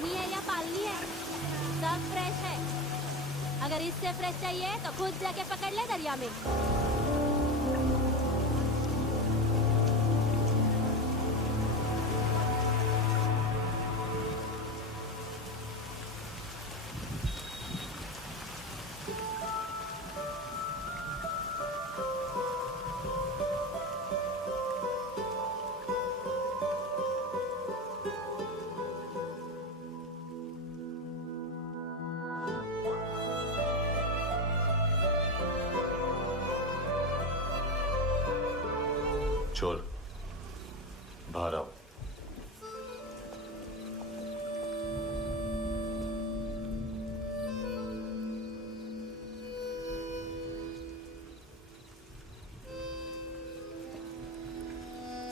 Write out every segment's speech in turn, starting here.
लानी है या पालनी है? सब फ्रेश है। अगर इससे फ्रेश चाहिए तो खुद जाके पकड़ ले दरिया में। चोर, बाहर आओ।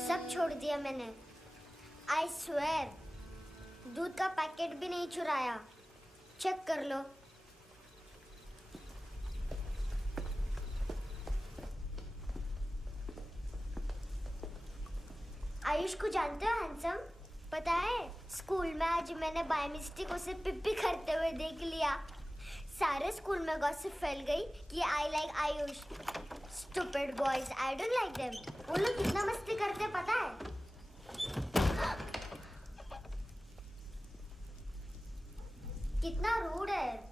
सब छोड़ दिया मैंने। आई स्वेयर, दूध का पैकेट भी नहीं चुराया। चेक कर लो। आयुष को जानते हो हैंडसम? पता है, स्कूल में आज मैंने बाय मिस्टेक उसे पिप्पी करते हुए देख लिया। सारे स्कूल में गॉसिप फैल गई कि I like Ayush. Stupid boys, I don't like them. वो लोग कितना मस्ती करते पता है? कितना रूड है।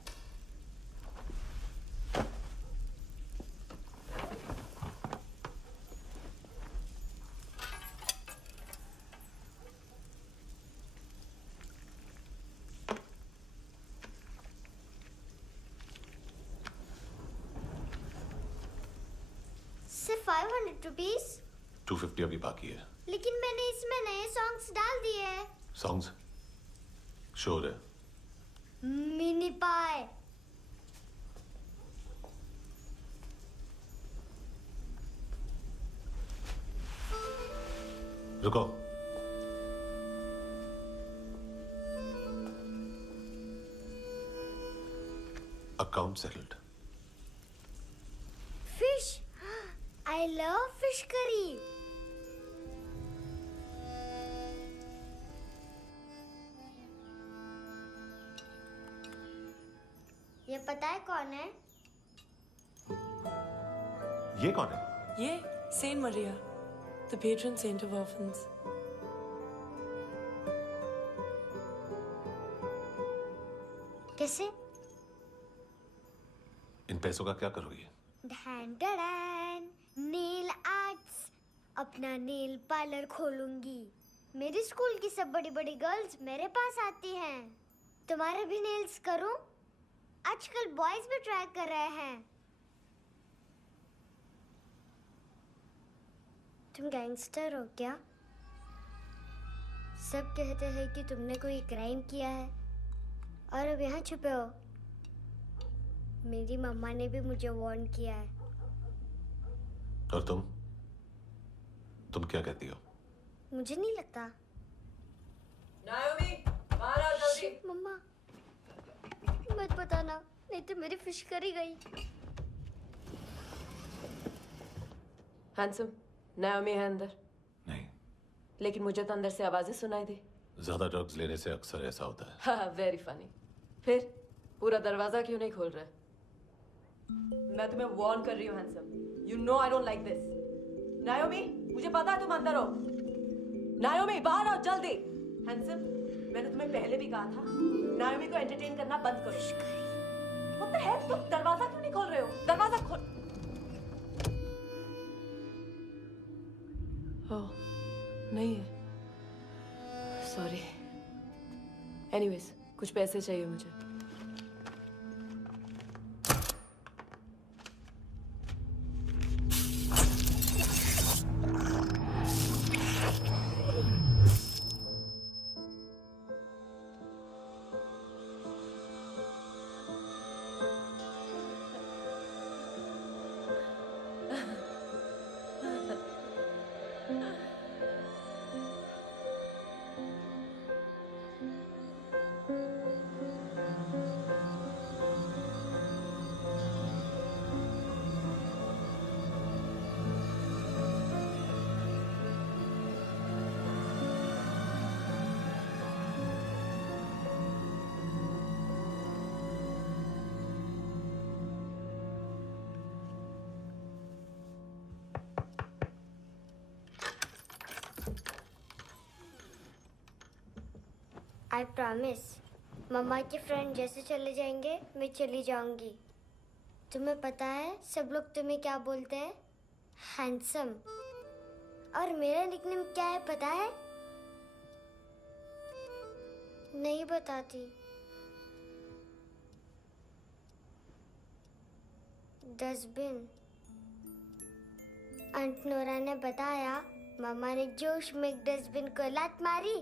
सिर्फ 500 रुपीस? 250 अभी बाकी है। लेकिन मैंने इसमें नए सॉन्ग्स डाल दिए हैं। सॉन्ग्स? शोर है। मिनी पाए। रुको। Account settled. Fish, I love fish curry. ये पता है कौन है? ये कौन है? ये saint Maria, the patron saint of orphans. कैसे? इन पैसों का क्या करोगी? नेल आर्ट्स, अपना नेल पार्लर खोलूंगी। मेरी स्कूल की सब बड़ी बड़ी गर्ल्स मेरे पास आती हैं। तुम्हारे भी नेल्स करूं? आजकल बॉयज भी ट्राई कर रहे हैं। तुम गैंगस्टर हो क्या? सब कहते हैं कि तुमने कोई क्राइम किया है और अब यहाँ छुपे हो। मेरी मम्मा ने भी मुझे वार्न किया है। और तुम क्या कहती हो? मुझे नहीं लगता। नायोमी, बाहर आओ जल्दी। शिट, मम्मा मत बताना, नहीं तो मेरी फिश करी गई। हैंडसम, नायोमी है अंदर। नहीं। लेकिन मुझे तो अंदर से आवाजें सुनाई दी। ज्यादा ड्रग्स लेने से अक्सर ऐसा होता है। हाँ, वेरी फनी। फिर पूरा दरवाजा क्यों नहीं खोल रहे? मैं तुम्हें वार्न कर रही हूँ handsome. You know I don't like this. नायोमी, मुझे पता है तुम अंदर हो। नायोमी, बाहर आओ जल्दी। हैंडसम, मैंने तुम्हें पहले भी कहा था नायोमी को एंटरटेन करना बंद करो। What the hell? तुम दरवाजा क्यों नहीं खोल रहे हो? दरवाजा खोल। ओह, नहीं है। सॉरी। एनीवेज, कुछ पैसे चाहिए मुझे। I promise. मम्मा के फ्रेंड जैसे चले जाएंगे मैं चली जाऊंगी। तुम्हें पता है सब लोग तुम्हें क्या बोलते हैं? हैंडसम। और मेरा निकनेम क्या है पता है? नहीं बताती। डस्टबिन। आंट नोरा ने बताया मामा ने जोश में एक डस्टबिन को लात मारी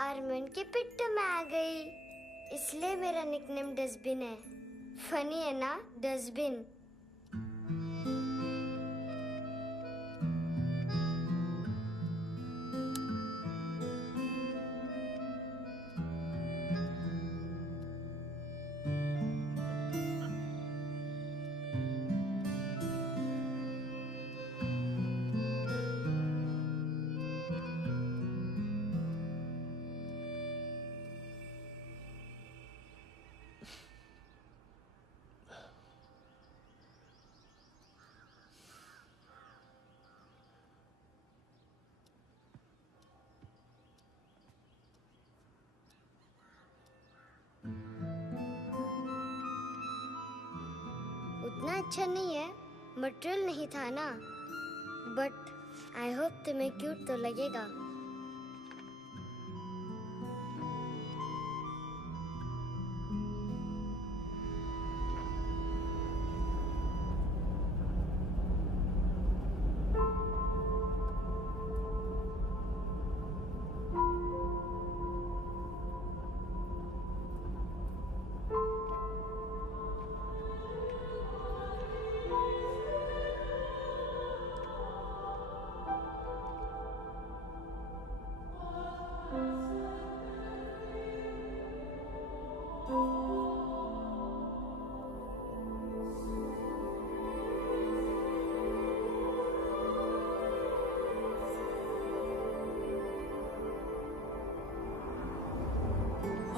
और मैं उनके पिट्ठू में आ गई, इसलिए मेरा निकनेम डस्टबिन है। फनी है ना डस्टबिन? उतना अच्छा नहीं है, मटेरियल नहीं था ना, बट आई होप तुम्हें क्यूट तो लगेगा।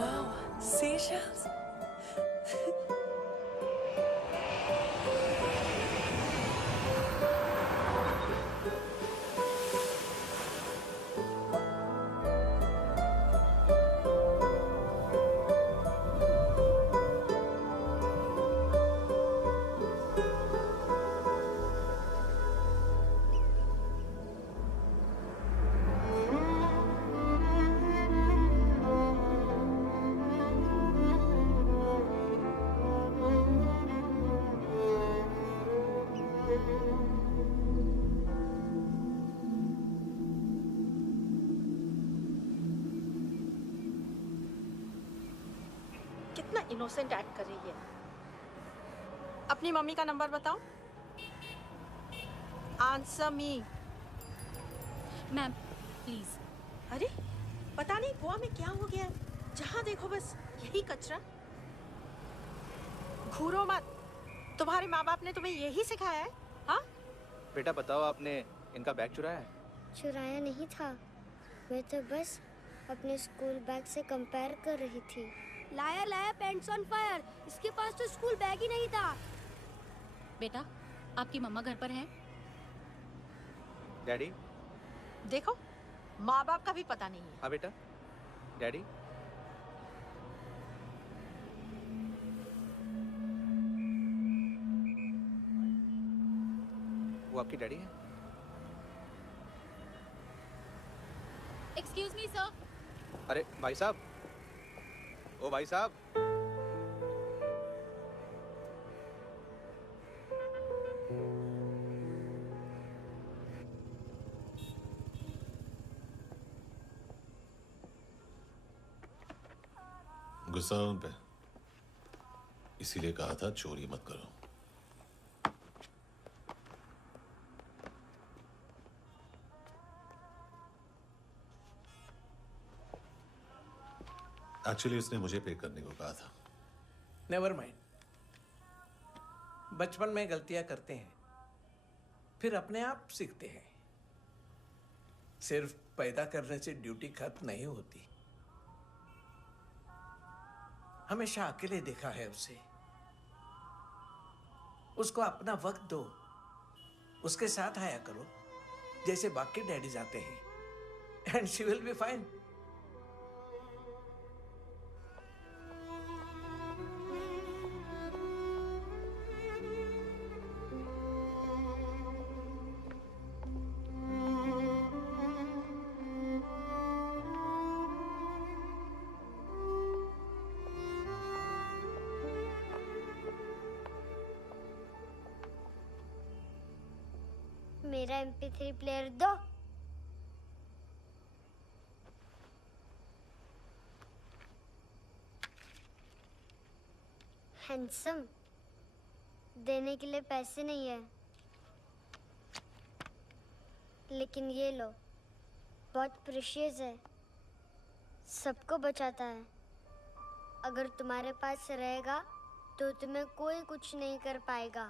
Wow, seashells. कितना इनोसेंट एक्ट कर रही है। अपनी मम्मी का नंबर बताओ। Answer me. Ma'am please. अरे पता नहीं गोवा में क्या हो गया है, जहाँ देखो बस यही कचरा। घूरो मत। तुम्हारे माँ बाप ने तुम्हें यही सिखाया है? हाँ बेटा बताओ, आपने इनका बैग चुराया है? चुराया नहीं था, मैं तो बस अपने स्कूल बैग से कंपेयर कर रही थी। लाया लाया पैंट्स ऑन फायर, इसके पास तो स्कूल बैग ही नहीं था। बेटा आपकी मम्मा घर पर है? डैडी? देखो माँ बाप का भी पता नहीं है। हाँ बेटा। डैडी? वो आपकी डैडी है? Excuse me sir. अरे भाई साहब, ओ भाई साहब। गुस्सा उन पे, इसीलिए कहा था चोरी मत करो। एक्चुअली उसने मुझे पे करने को कहा था। Never mind. बचपन में गलतियां करते हैं, फिर अपने आप सीखते हैं। सिर्फ पैदा करने से ड्यूटी खत्म नहीं होती। हमेशा अकेले देखा है उसे। उसको अपना वक्त दो, उसके साथ आया करो जैसे बाकी डैडीज आते हैं, and she will be fine. मेरा MP3 प्लेयर दो। हैंडसम, देने के लिए पैसे नहीं है, लेकिन ये लो, बहुत प्रेशियस है, सबको बचाता है। अगर तुम्हारे पास रहेगा तो तुम्हें कोई कुछ नहीं कर पाएगा।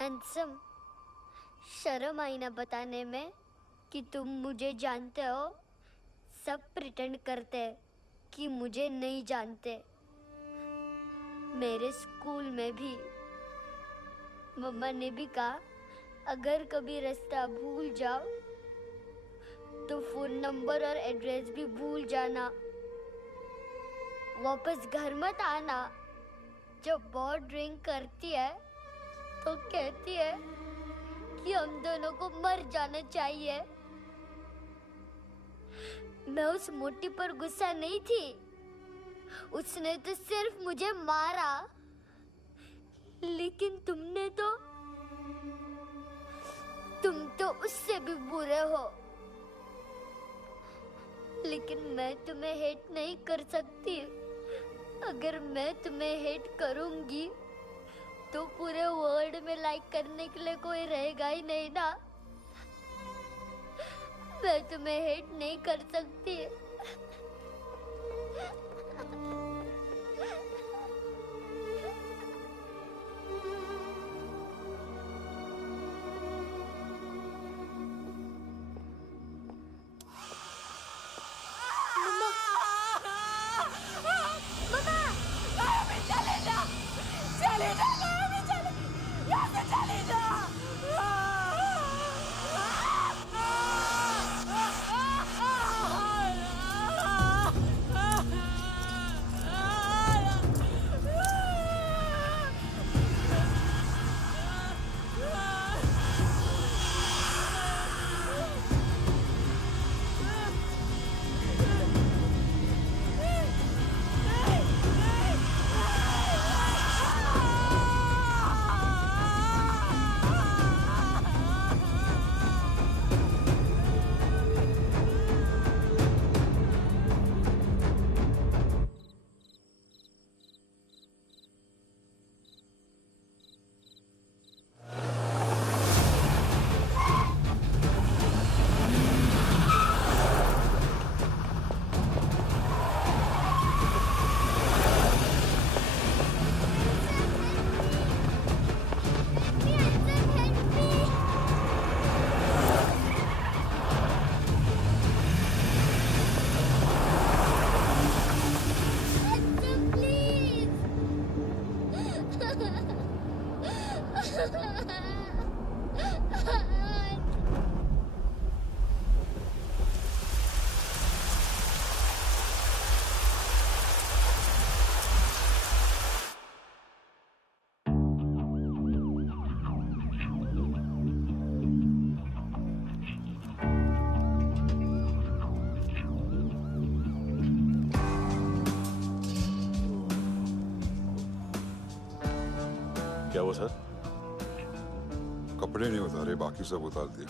हैंडसम, शर्म आई ना बताने में कि तुम मुझे जानते हो। सब प्रिटेंड करते हैं कि मुझे नहीं जानते। मेरे स्कूल में भी मम्मा ने भी कहा, अगर कभी रास्ता भूल जाओ तो फोन नंबर और एड्रेस भी भूल जाना। वापस घर मत आना। जब बहुत ड्रिंक करती है तो कहती है कि हम दोनों को मर जाना चाहिए। मैं उस मोटी पर गुस्सा नहीं थी, उसने तो सिर्फ मुझे मारा। लेकिन तुम तो उससे भी बुरे हो। लेकिन मैं तुम्हें हेट नहीं कर सकती। अगर मैं तुम्हें हेट करूंगी तो पूरे वर्ल्ड में लाइक करने के लिए कोई रहेगा ही नहीं ना। मैं तुम्हें हेट नहीं कर सकती। क्या हुआ सर? कपड़े नहीं उतारे, बाकी सब उतार दिया।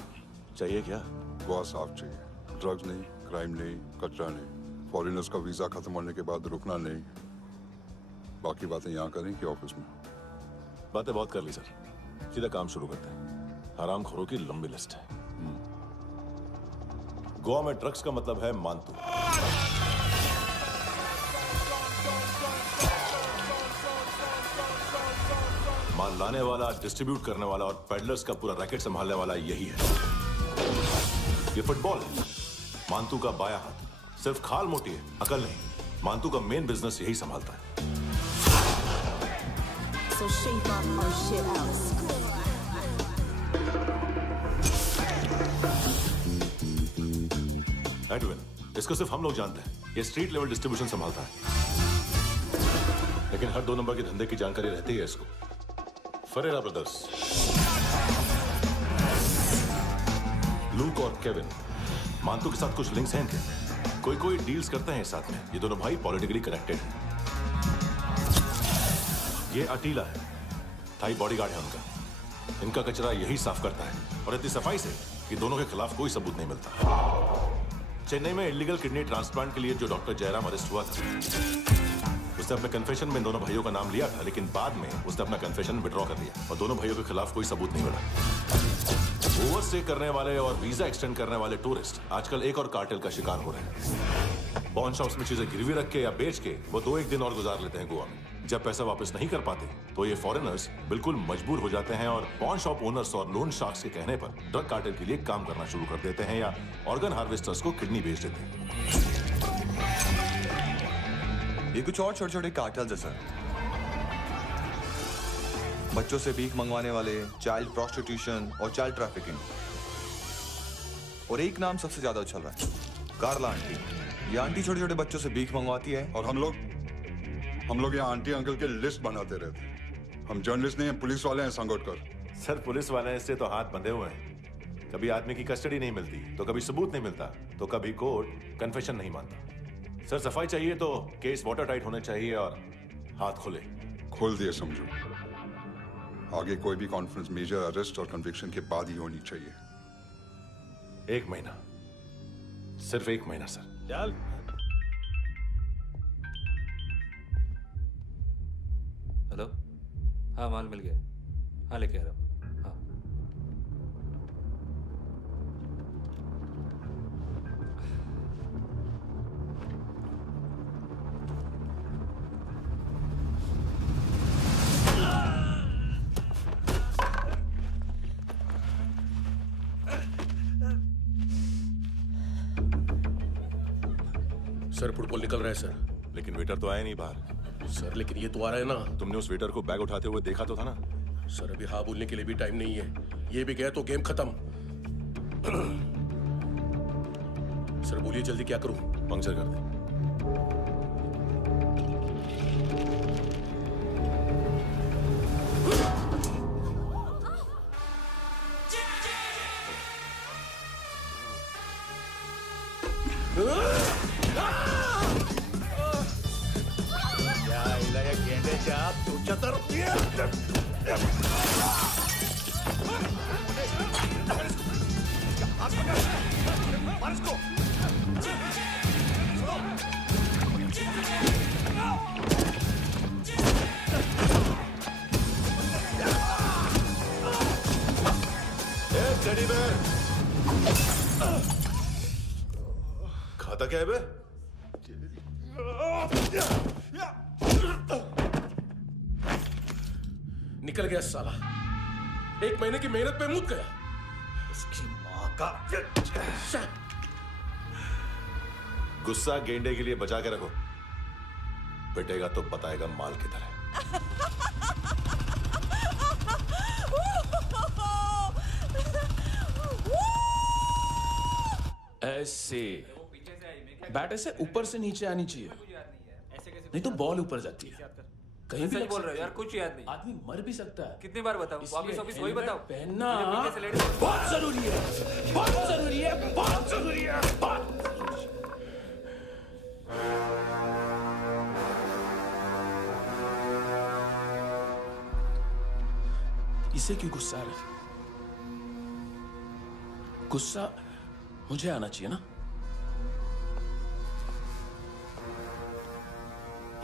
चाहिए क्या? गोवा साफ चाहिए। ड्रग्स नहीं, क्राइम नहीं, कचरा नहीं। फॉरेनर्स का वीजा खत्म होने के बाद रुकना नहीं। बाकी बातें यहाँ करें कि ऑफिस में? बातें बहुत कर ली सर, सीधा काम शुरू करते हैं। हरामखोरों की लंबी लिस्ट है। गोवा में ड्रग्स का मतलब है मानतू। माल लाने वाला, डिस्ट्रीब्यूट करने वाला और पेडलर्स का पूरा रैकेट संभालने वाला यही है। ये फुटबॉल है, मानतू का बायां हाथ। सिर्फ खाल मोटी है, अकल नहीं। मानतू का मेन बिजनेस यही संभालता है। So shape up our shit out. Edwin, इसको सिर्फ हम लोग जानते हैं। ये स्ट्रीट लेवल डिस्ट्रीब्यूशन संभालता है, लेकिन हर 2 नंबर के धंधे की जानकारी रहती है इसको। फरेरा ब्रदर्स, लूक और केविन मानतू के साथ कुछ लिंक्स हैं इनके। कोई डील्स करते हैं साथ में। ये दोनों भाई पॉलिटिकली कनेक्टेड हैं। ये अटीला है, थाई बॉडीगार्ड है उनका। इनका कचरा यही साफ करता है और इतनी सफाई से कि दोनों के खिलाफ कोई सबूत नहीं मिलता। चेन्नई में इलीगल किडनी ट्रांसप्लांट के लिए जो डॉक्टर जयराम अरेस्ट हुआ था, उसने अपने कन्फेशन में दोनों भाइयों का नाम लिया था, लेकिन बाद में उसने अपना कन्फेशन विड्रॉ कर लिया और दोनों भाइयों के खिलाफ कोई सबूत नहीं मिला। ओवरस्टे करने वाले और वीजा एक्सटेंड करने वाले टूरिस्ट आजकल एक और कार्टेल का शिकार हो रहे हैं। पॉन शॉप्स में चीजें गिरवी रख के या बेच के वो 2-1 दिन और गुजार लेते हैं गोवा में। जब पैसा वापस नहीं कर पाते तो ये फॉरेनर्स बिल्कुल मजबूर हो जाते हैं और पॉन शॉप ओनर्स और लोन शार्क्स के कहने पर ड्रग कार्टेल के लिए काम करना शुरू कर देते हैं या ऑर्गन हार्वेस्टर्स को किडनी बेच देते हैं। ये कुछ और छोटे छोटे कार्टेल्स है सर। बच्चों से भीख मंगवाने वाले, चाइल्ड प्रोस्टिट्यूशन और चाइल्ड ट्रैफिकिंग। और एक नाम सबसे ज्यादा उछल रहा है, कार्ला आंटी। ये आंटी छोटे छोटे बच्चों से भीख मंगवाती है और हम लोग यहाँ आंटी अंकल के लिस्ट बनाते रहते हैं। हम जर्नलिस्ट नहीं हैं, पुलिस वाले हैं संगोटकर। सर पुलिस वाले इससे तो हाथ बंधे हुए हैं। कभी आदमी की कस्टडी नहीं मिलती तो कभी सबूत नहीं मिलता तो कभी कोर्ट कन्फेशन नहीं मानता। सर सफाई चाहिए तो केस वाटर टाइट होने चाहिए और हाथ खुले। खोल दिए समझो। आगे कोई भी कॉन्फ्रेंस मेजर अरेस्ट और कन्विक्शन के बाद ही होनी चाहिए। 1 महीना, सिर्फ 1 महीना सर। चल हेलो, हाँ माल मिल गया। हाँ लेके आ रहा हूँ। हाँ सर फुटबॉल निकल रहा है सर। लेकिन वेटर तो आया नहीं बाहर। सर लेकिन ये तो आ रहा है ना। तुमने उस वेटर को बैग उठाते हुए देखा तो था ना। सर अभी हाँ बोलने के लिए भी टाइम नहीं है। ये भी गया तो गेम खत्म। सर बोलिए जल्दी क्या करूं? पंक्चर कर दे। खाता क्या है बे? निकल गया साला। 1 महीने की मेहनत पे मुद गया। उसकी माँ का। गुस्सा गेंडे के लिए बचा के रखो, पिटेगा तो बताएगा माल किधर है। ऐसे बैट ऐसे ऊपर से नीचे आनी चाहिए, नहीं तो बॉल ऊपर जाती है। कहीं भी बोल रहे हो यार, कुछ याद नहीं। आदमी मर भी सकता है। कितनी बार बताओ? वापिस वही बताओ। पहनना बहुत जरूरी है, बहुत जरूरी है, बहुत जरूरी है, बहुत। इसे क्यों गुस्सा आ रहा है? गुस्सा मुझे आना चाहिए ना।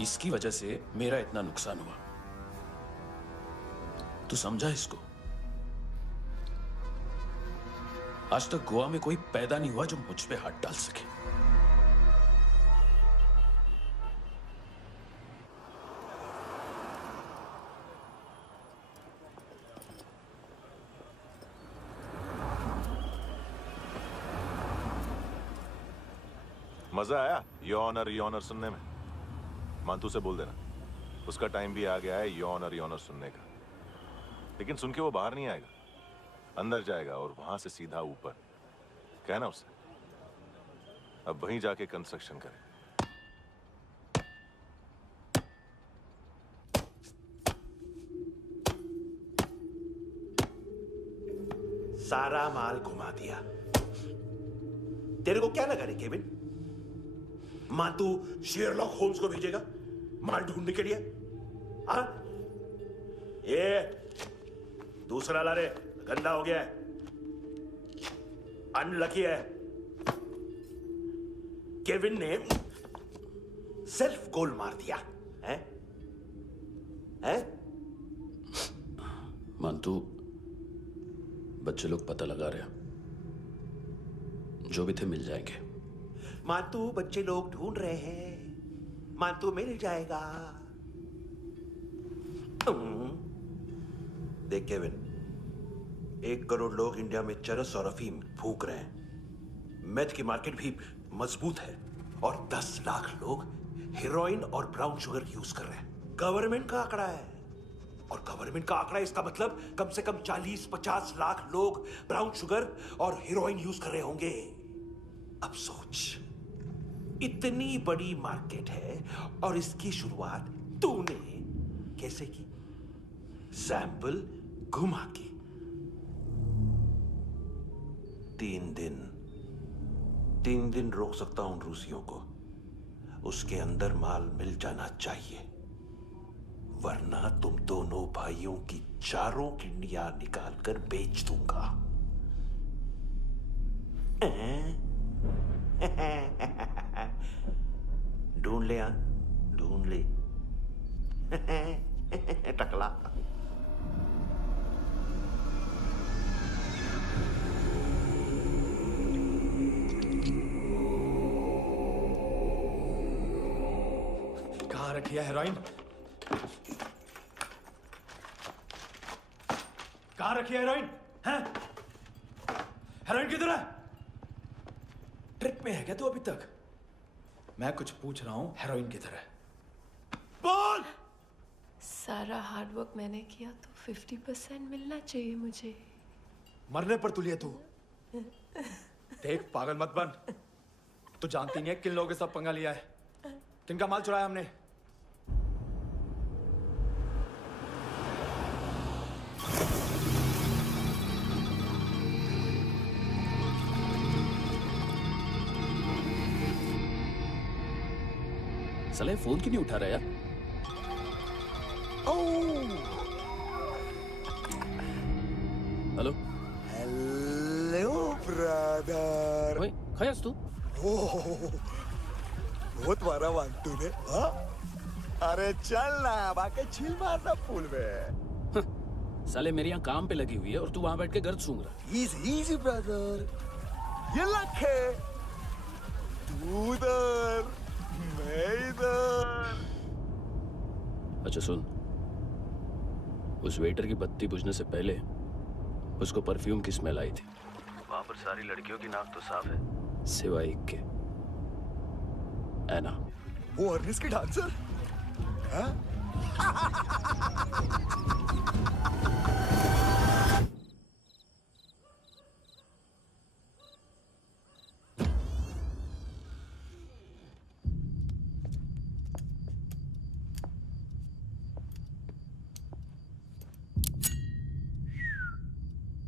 इसकी वजह से मेरा इतना नुकसान हुआ। तू समझा इसको? आज तक गोवा में कोई पैदा नहीं हुआ जो मुझ पे हाथ डाल सके। मजा आया योर ऑनर सुनने में? मानतू से बोल देना उसका टाइम भी आ गया है योर ऑनर सुनने का। लेकिन सुन के वो बाहर नहीं आएगा, अंदर जाएगा और वहां से सीधा ऊपर। कहना उसे अब वहीं जाके कंस्ट्रक्शन करे। सारा माल घुमा दिया। तेरे को क्या लगा रे केविन? मां तू शेरलॉक होम्स को भेजेगा माल ढूंढने के लिए? हाँ? ये दूसरा ला रे, गंदा हो गया है, अनलकी है। केविन ने सेल्फ गोल मार दिया है? हैं? मानतू, बच्चे लोग पता लगा रहे हैं, जो भी थे मिल जाएंगे। मानतू, बच्चे लोग ढूंढ रहे हैं, मानतू मिल जाएगा। देख केविन, 1 करोड़ लोग इंडिया में चरस और अफीम फूक रहे हैं। मेथ की मार्केट भी मजबूत है और 10 लाख लोग हेरोइन और ब्राउन शुगर यूज कर रहे हैं। गवर्नमेंट का आंकड़ा है, और गवर्नमेंट का आंकड़ा, इसका मतलब कम से कम 40-50 लाख लोग ब्राउन शुगर और हेरोइन यूज कर रहे होंगे। अब सोच, इतनी बड़ी मार्केट है और इसकी शुरुआत तूने कैसे की? सैंपल घुमा के। 3 दिन रोक सकता हूं रूसियों को, उसके अंदर माल मिल जाना चाहिए, वरना तुम दोनों भाइयों की चारों किडनियां निकाल कर बेच दूंगा। ढूंढ ले, ढूंढ ले टकला। कहाँ रखी है हेरोइन? कहाँ रखी है हेरोइन? हैं? हेरोइन किधर है? ट्रिप में है क्या तू अभी तक? मैं कुछ पूछ रहा हूँ, हेरोइन किधर है? बोल! सारा हार्डवर्क मैंने किया तो 50% मिलना चाहिए मुझे। मरने पर तुलिए तू। देख, पागल मत बन। तू जानती नहीं है किन लोगों के साथ पंगा लिया है, किनका माल चुराया हमने। साले फोन क्यों नहीं उठा रहा यार? Hello hello brother. ओए, खयास तू? बहुत मारा वांटू ने। हाँ? अरे चल ना, बाकी छील मारना पूल में। साले मेरे यहाँ काम पे लगी हुई है और तू वहां बैठ के गर्द सूंघ रहा। इजी ब्रदर, ये लक है। तू उधर, मैं इधर। अच्छा सुन, उस वेटर की बत्ती बुझने से पहले उसको परफ्यूम की स्मेल आई थी। वहां पर सारी लड़कियों की नाक तो साफ है, सिवाय एक के, एना। वो अर्निस की डांसर? हाँ?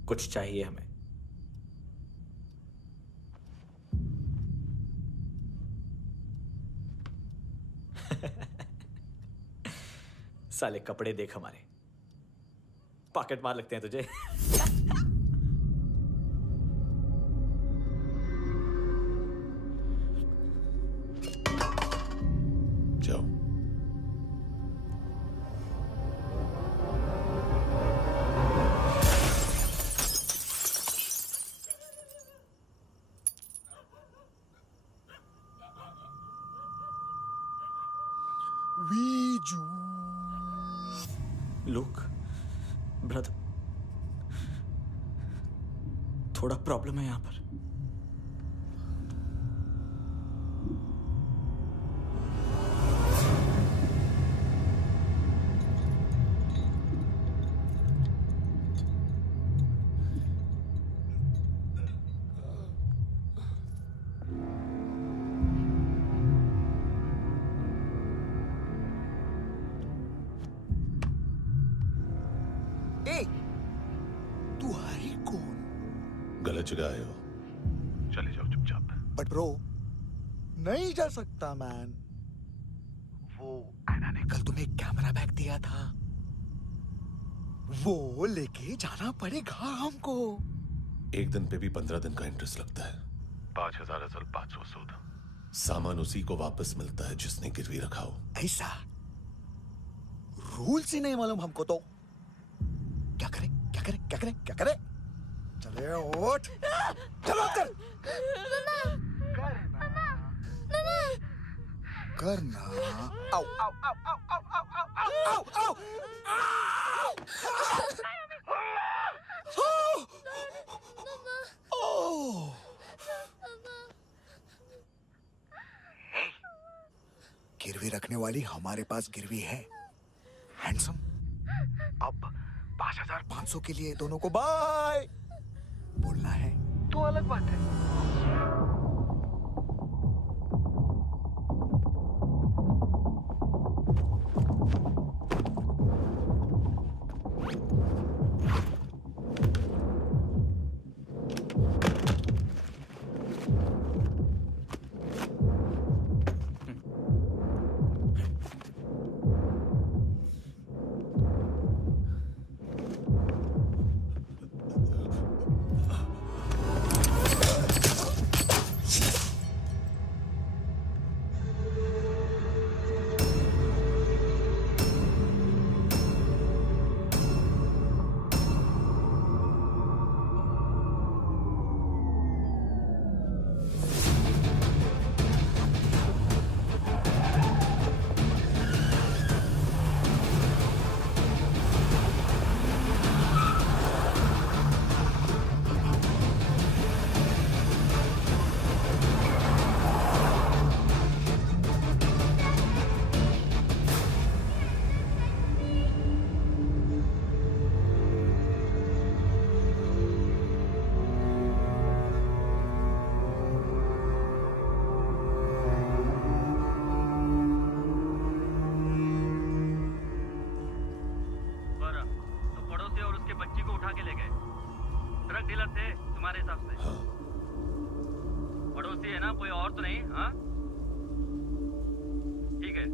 कुछ चाहिए हमें। साले कपड़े देख हमारे, पॉकेट मार लगते हैं तुझे। जाओ। लुक ब्रदर, थोड़ा प्रॉब्लम है यहां पर। गलत जगह आए हो, चले जाओ चुपचाप। बट ब्रो नहीं जा सकता मैन। वो एना ने कल तुम्हें एक कैमरा बैग दिया था, वो लेके जाना पड़ेगा हमको। एक दिन पे भी 15 दिन का इंटरेस्ट लगता है। 5,000 असल 500 सूद। सामान उसी को वापस मिलता है जिसने गिरवी रखा हो। ऐसा रूल्स ही नहीं मालूम हमको तो। क्या करें क्या करें क्या करें क्या करें? चले उठ, चलो कर करना। आओ आओ आओ आओ आओ आओ आओ आओ। गिरवी रखने वाली हमारे पास गिरवी है हैंडसम। अब 5,500 के लिए दोनों को बाय बोलना है तो अलग बात है।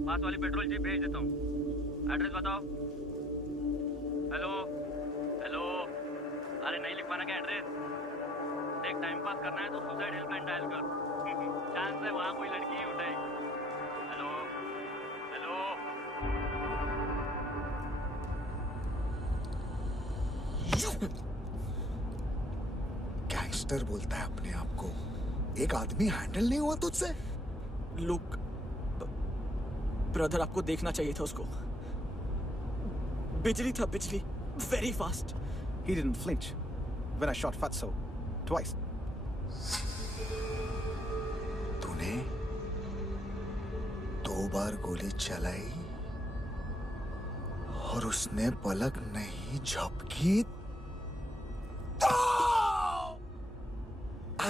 पास वाली पेट्रोल जीप भेज देता हूँ। एड्रेस बताओ। हेलो हेलो, अरे नहीं लिख पाना क्या एड्रेस? देख टाइम पास करना है तो सुसाइड हेल्पलाइन डायल कर। चांस है वहाँ कोई लड़की ही उठाए। Hello hello. गैंगस्टर बोलता है अपने आप को। एक आदमी हैंडल नहीं हुआ तुझसे? लुक ब्रदर, आपको देखना चाहिए था उसको। बिजली था, बिजली, very fast. He didn't flinch when I shot Fatso twice. तूने 2 बार गोली चलाई और उसने पलक नहीं झपकी तो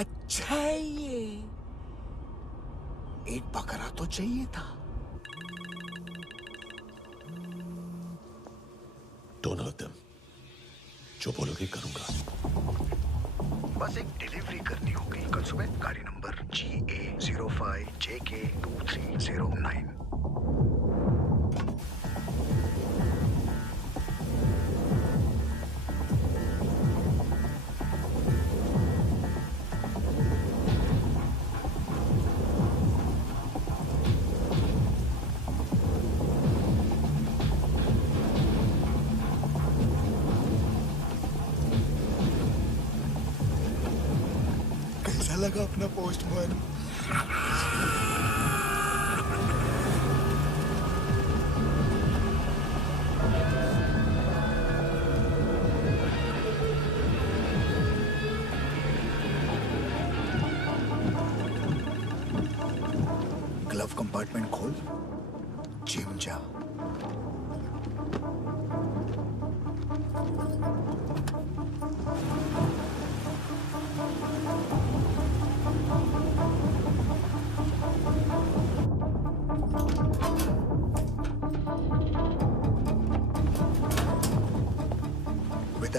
अच्छा ये एक बकरा तो चाहिए था। Don't hurt them. जो बोलोगे करूंगा। बस एक डिलीवरी करनी होगी कल सुबह। गाड़ी नंबर GA05JK2309। लगा अपना पोस्टमैन। ग्लव कंपार्टमेंट खोल, जिम जा।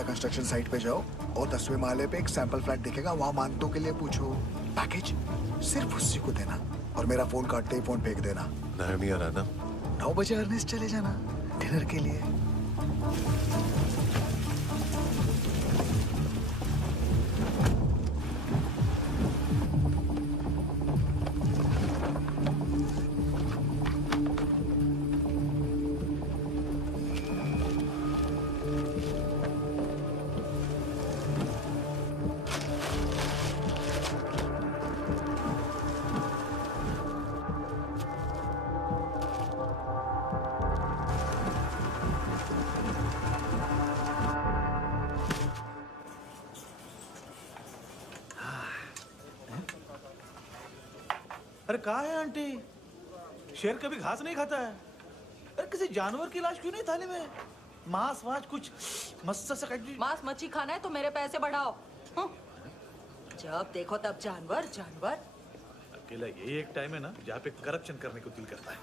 कंस्ट्रक्शन साइट पे जाओ और 10वें माले पे एक सैंपल फ्लैट दिखेगा, वहां मानतों के लिए पूछो। पैकेज सिर्फ उसी को देना और मेरा फोन काटते ही फोन फेंक देना। नहीं आ रहा ना? 9 बजे अर्नेस्ट चले जाना डिनर के लिए। अरे कहाँ है आंटी? शेर कभी घास नहीं खाता है। अरे किसी जानवर की लाश क्यों नहीं थाली में? मांस वास कुछ मस्त सा मांस मच्छी खाना है तो मेरे पैसे बढ़ाओ। जब देखो तब जानवर जानवर। अकेला यही एक टाइम है ना जहाँ पे करप्शन करने को दिल करता है।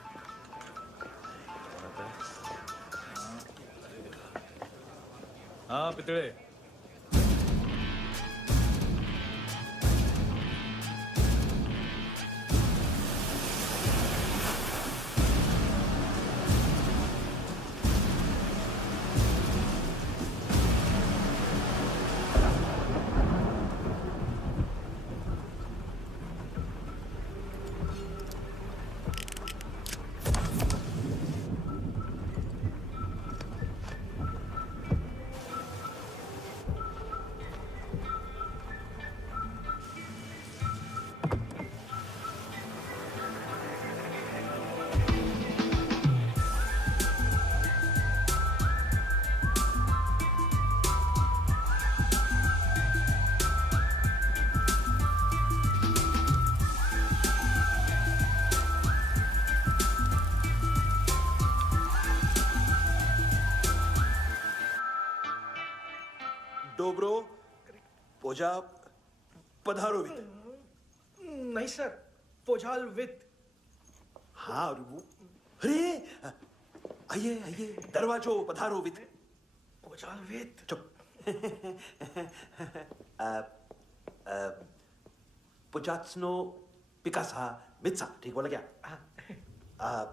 हाँ पितड़े। डोब्रो पोजा पधारोवित। नहीं सर, पोजाल विथ। हाँ अरे आइए आइए दरवाजो पधारोवित। पोजाल विथ। चुप। पुजात्सनो पिकासा मित्सा, ठीक बोला क्या?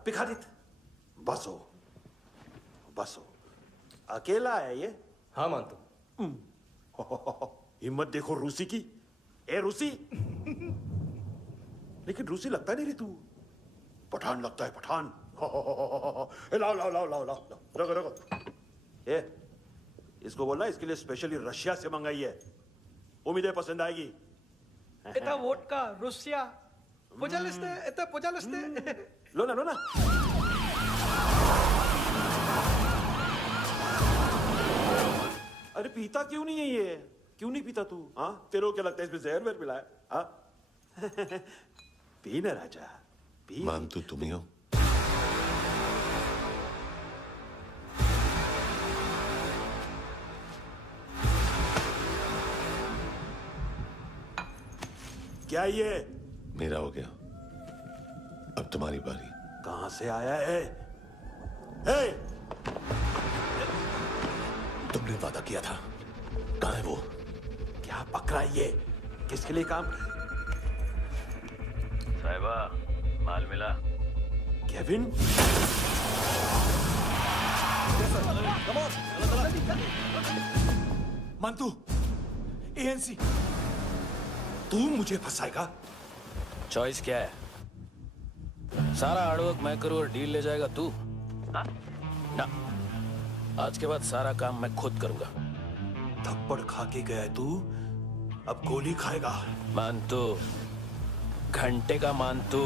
पिखादित बसो बसो। अकेला है ये? हाँ मानतो। हिम्मत देखो रूसी की। ए रूसी। लेकिन रूसी लगता नहीं रे तू, पठान लगता है पठान। लाओ लाओ लाओ लाओ लाओ रखो रखो। ए इसको बोलना इसके लिए स्पेशली रशिया से मंगाई है, उम्मीद है पसंद आएगी। इतना वोडका रुसिया पोजालिस्ते इतना पोजालिस्ते। लो ना लो ना। अरे पीता क्यों नहीं है ये? क्यों नहीं पीता तू? हाँ तेरे को क्या लगता है इसमें जहर वहर मिला है? हाँ पी ना राजा पी। मानतू तुम ही हो। क्या ये? मेरा हो गया, अब तुम्हारी बारी। कहां से आया है? हे! तुमने वादा किया था, कहां है वो? क्या पकड़ा ये? किसके लिए काम? साहिबा माल मिला? केविन? मंतु, एएनसी। तू मुझे फंसाएगा? चॉइस क्या है? सारा हार्डवर्क मैं करूं और डील ले जाएगा तू? ना, आज के बाद सारा काम मैं खुद करूंगा। थप्पड़ खा के गया तू, अब गोली खाएगा। मानतू, घंटे का मानतू,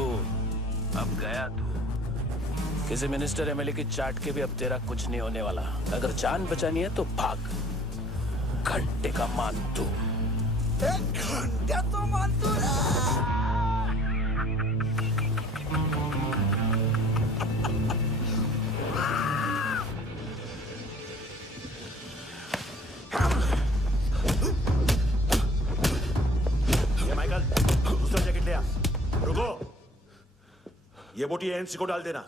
अब गया तू। किसी मिनिस्टर एमएलए की चाट के भी अब तेरा कुछ नहीं होने वाला। अगर जान बचानी है तो भाग। घंटे का मानतू। घंटा तो मानतू ना। ये माइकल, दूसरा जैकेट ले आ। रुको, ये बोटी एएनसी को डाल देना।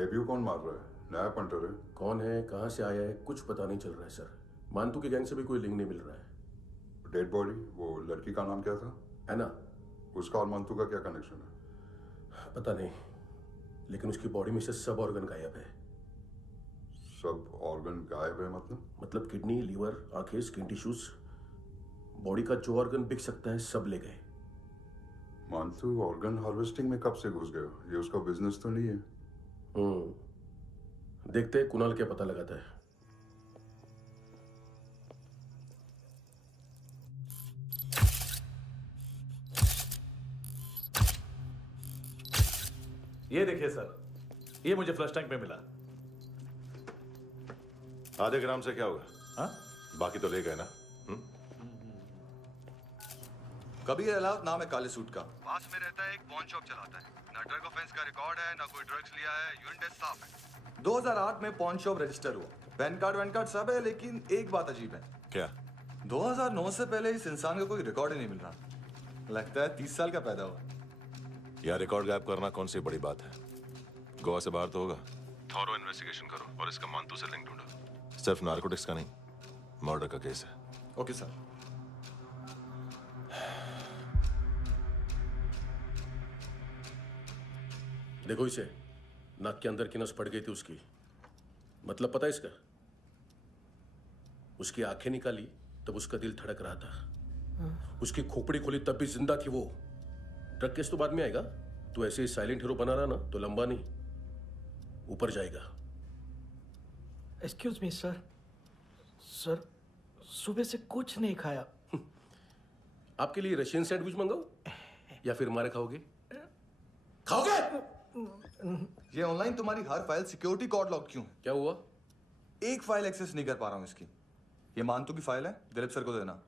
डेब्यू कौन मार रहा है? नया पंटर है। कौन है, कहाँ से आया है, कुछ पता नहीं चल रहा है सर। मानतू के गैंग से भी कोई लिंक नहीं मिल रहा है। डेड बॉडी, वो लड़की का नाम क्या था? है ना? उसका और मानतू का क्या कनेक्शन है? पता नहीं, लेकिन उसकी बॉडी में से सब ऑर्गन गायब है। सब ऑर्गन गायब है मतलब किडनी, लीवर, आंखें, स्किन टिश्यूज, बॉडी का जो ऑर्गन बिक सकता है सब ले गए। मानतू ऑर्गन हार्वेस्टिंग में कब से घुस गया? ये उसका बिजनेस तो नहीं है? देखते हैं कुणाल क्या पता लगाता है। ये देखिए सर, ये मुझे फ्लश टैंक में मिला। आधे ग्राम से क्या होगा? हाँ? बाकी तो ले गए ना? कबीर अलाउत नाम है काले सूट का। पास में रहता है, एक पॉन शॉप चलाता है। ना ड्रग ऑफेंस का रिकॉर्ड है, ना कोई ड्रग्स लिया है। यूरिन टेस्ट साफ है। 2008 में पॉन शॉप रजिस्टर हुआ। पैन कार्ड सब है, लेकिन एक बात अजीब है। क्या? 2009 से पहले इस इंसान का कोई रिकॉर्ड ही नहीं मिल रहा। लगता है 30 साल का पैदा हुआ। यार रिकॉर्ड गायब करना कौन सी बड़ी बात है? गोवा से बाहर तो होगा। थॉरो इन्वेस्टिगेशन करो और इसका मानतू से लिंक ढूंढो। सिर्फ नारकोटिक्स का नहीं, मर्डर का केस है। Okay sir. देखो इसे, नाक के अंदर की नस फट गई थी उसकी। मतलब पता है इसका? उसकी आंखें निकाली तब उसका दिल धड़क रहा था। उसकी खोपड़ी खोली तब भी जिंदा थी वो। ड्रग केस तो बाद में आएगा। तो ऐसे ही साइलेंट हीरो बना रहा ना तो लंबा नहीं, ऊपर जाएगा। Excuse me sir. सर, सुबह से कुछ नहीं खाया। आपके लिए रशियन सैंडविच मंगाओ या फिर हमारे खाओगे? खाओगे? ये ऑनलाइन तुम्हारी हर फाइल सिक्योरिटी कॉर्ड लॉक क्यों है? क्या हुआ? एक फाइल एक्सेस नहीं कर पा रहा हूं इसकी। ये मानतू की फाइल है, दिलीप सर को देना।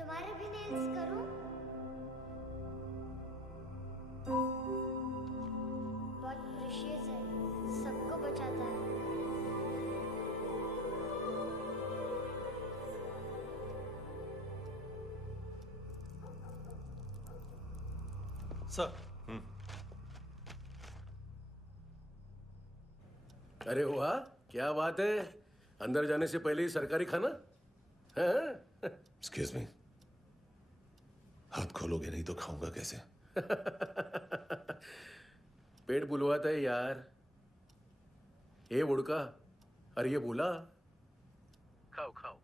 तुम्हारे भी नेल्स करूं? बहुत प्रेशियस है, सबको बचाता है। सर। अरे वाह, क्या बात है। अंदर जाने से पहले ही सरकारी खाना। एक्सक्यूज मी, हाथ खोलोगे नहीं तो खाऊंगा कैसे? पेट बुलवाता है यार। ये बुड़का, अरे ये बोला खाओ खाओ,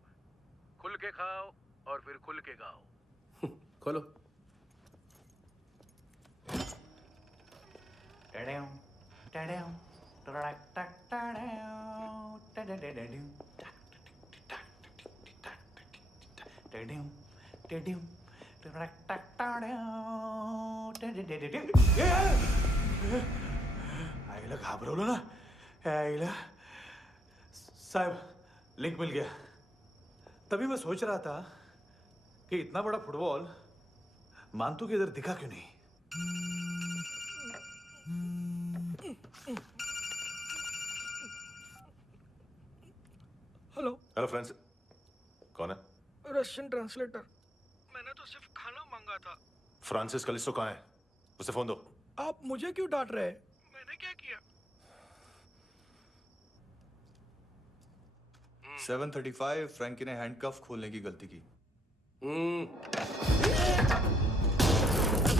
खुल के खाओ और फिर खुल के गाओ। खोलो। आईला घाबरवलं ना। आईला साहब, लिंक मिल गया। तभी मैं सोच रहा था कि इतना बड़ा फुटबॉल मानतू के इधर दिखा क्यों नहीं। हेलो। हेलो फ्रेंड्स, कौन है? Russian translator. मैंने तो सिर्फ खाना मांगा था। फ्रांसिस कलिस्टो कहाँ है? उसे फोन दो। आप मुझे क्यों डांट रहे हैं? मैंने क्या किया? 735 फ्रैंकी ने हैंडकफ खोलने की गलती की।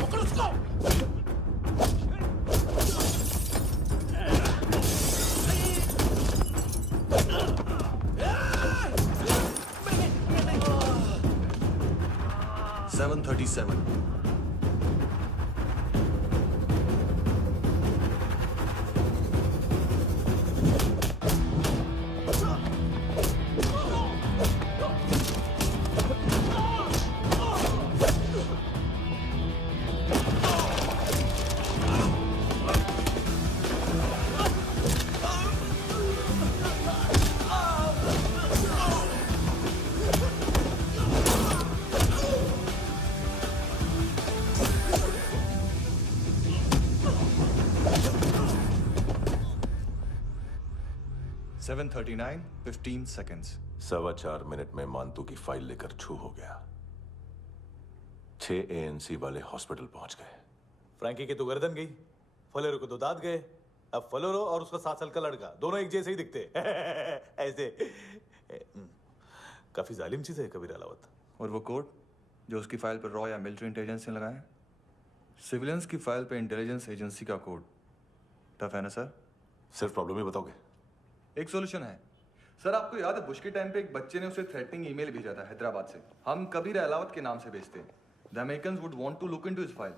पकड़ो उसको। 737 737 7:39, 15 seconds. 4.25 मिनट में मानतू की फाइल लेकर छू हो गया। 6 ANC वाले हॉस्पिटल पहुंच गए। फ्रैंकी की तो गर्दन गई, फलेरो को तो दांत गए। अब फलेरो और उसका 7 साल का लड़का दोनों एक जैसे ही दिखते ऐसे। काफी जालिम चीज है कबीर अलावत। और वो कोड जो उसकी फाइल पर रॉ या मिलिट्री इंटेलिजेंस ने लगाया, सिविलियंस की फाइल पे इंटेलिजेंस एजेंसी का कोड। टफ है ना सर? सिर्फ प्रॉब्लम ही बताओगे? एक सॉल्यूशन है सर। आपको याद है बुश के टाइम पे एक बच्चे ने उसे थ्रेटनिंग ईमेल भेजा था हैदराबाद से। हम कबीर अलावत के नाम से भेजते हैं। The Americans would want to look into his file.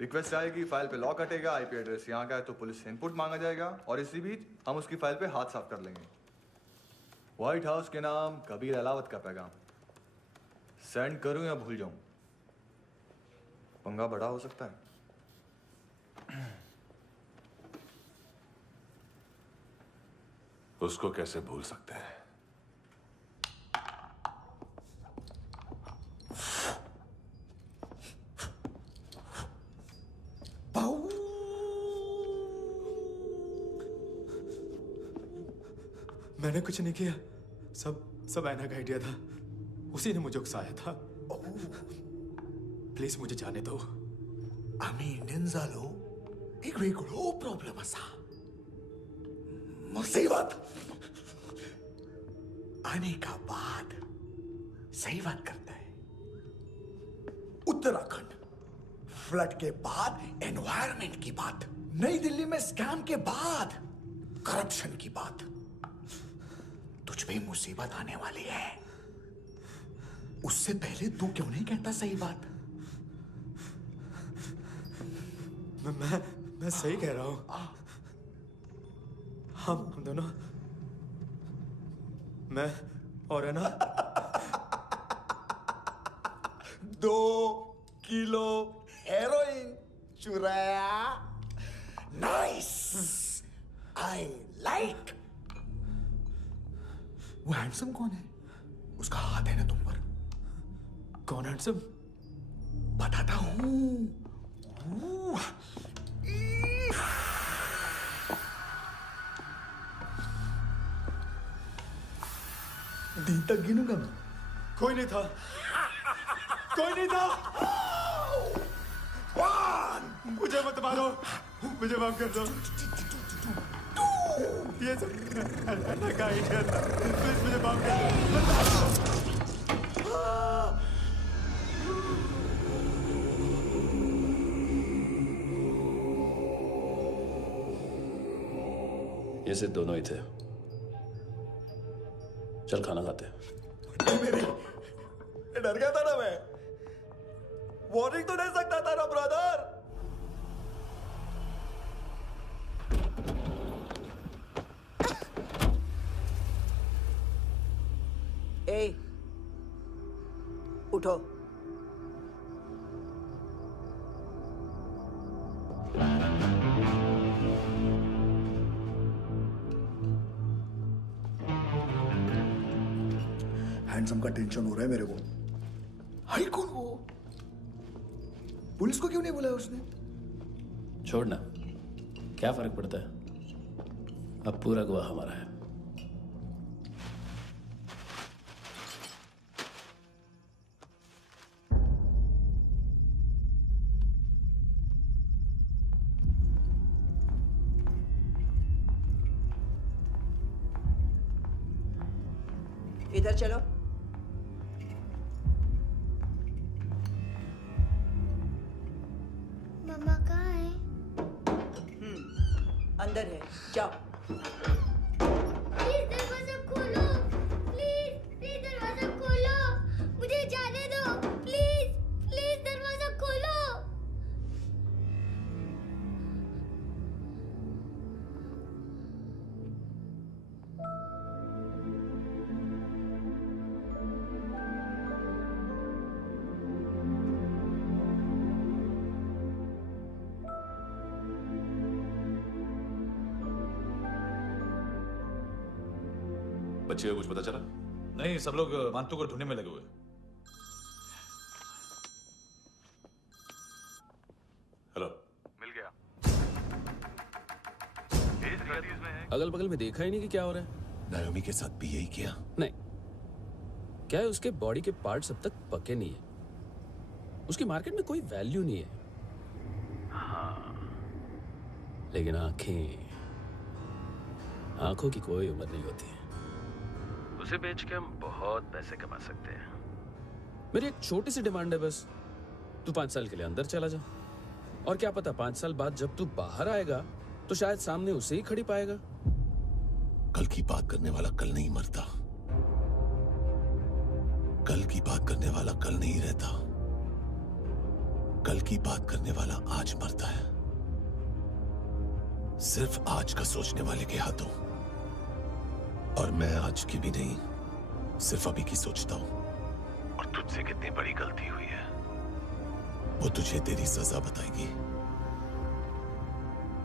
Request आएगी, फाइल पे लॉक हटेगा, आईपी एड्रेस यहाँ का है तो पुलिस से इनपुट मांगा जाएगा और इसी बीच हम उसकी फाइल पे हाथ साफ कर लेंगे। व्हाइट हाउस के नाम कबीर अलावत का पैगाम। सेंड करूं या भूल जाऊं? पंगा बड़ा हो सकता है। उसको कैसे भूल सकते हैं? मैंने कुछ नहीं किया, सब ऐना का आइडिया था। उसी ने मुझे उकसाया था। प्लीज मुझे जाने दो। आम्ही इंडियन झालो एक वेगळो प्रॉब्लेम असा। मुसीबत आने का बाद सही बात करता है। उत्तराखंड फ्लड के बाद एनवायरनमेंट की बात, नई दिल्ली में स्कैम के बाद करप्शन की बात। तुझ पे मुसीबत आने वाली है, उससे पहले तू क्यों नहीं कहता सही बात? मैं सही कह रहा हूं। हम दोनों, मैं और है ना 2 किलो हेरोइन चुराया। Nice, I like. वो हैंडसम कौन है? उसका हाथ है ना तुम पर? कौन हैंडसम? बताता हूं। दिन तक गिनूंगा मैं। कोई नहीं था, कोई नहीं था। मुझे मत मारो, मुझे माफ कर दो। ये सब का आइडिया था। प्लीज मुझे माफ कर दो। ये सिर्फ दोनों ही थे। चल खाना खाते हैं। मेरी डर गया था ना मैं। वार्निंग तो दे सकता था ना ब्रदर। ए, उठो। हैंडसम का टेंशन हो रहा है मेरे को। हाई कौन वो? पुलिस को क्यों नहीं बुलाया उसने? छोड़ना, क्या फर्क पड़ता है? अब पूरा गवाह हमारा है। इधर चलो। मम्मा कहाँ है? अंदर है, जाओ। प्लीज दरवाजा खोलो, प्लीज दरवाजा खोलो, मुझे जाने दो। प्लीज दरवाजा खोलो। बच्चे को कुछ पता चला? नहीं, सब लोग मानतू को ढूंढने में लगे हुए। हेलो, मिल गया। अगल बगल में देखा ही नहीं कि क्या हो रहा है। नायोमी के साथ भी यही किया? नहीं, क्या है उसके बॉडी के पार्ट्स अब तक पके नहीं है, उसकी मार्केट में कोई वैल्यू नहीं है। हाँ, लेकिन आंखों की कोई उम्र नहीं होती है। उसे बेच के हम बहुत पैसे कमा सकते हैं। मेरी एक छोटी सी डिमांड है बस, तू 5 साल के लिए अंदर चला जा, और क्या पता 5 साल बाद जब तू बाहर आएगा तो शायद सामने उसे ही खड़ी पाएगा। कल की बात करने वाला कल नहीं मरता, कल की बात करने वाला कल नहीं रहता, कल की बात करने वाला आज मरता है। सिर्फ आज का सोचने वाले के हाथों। और मैं आज की भी नहीं, सिर्फ अभी की सोचता हूं। और तुझसे कितनी बड़ी गलती हुई है वो तुझे तेरी सजा बताएगी।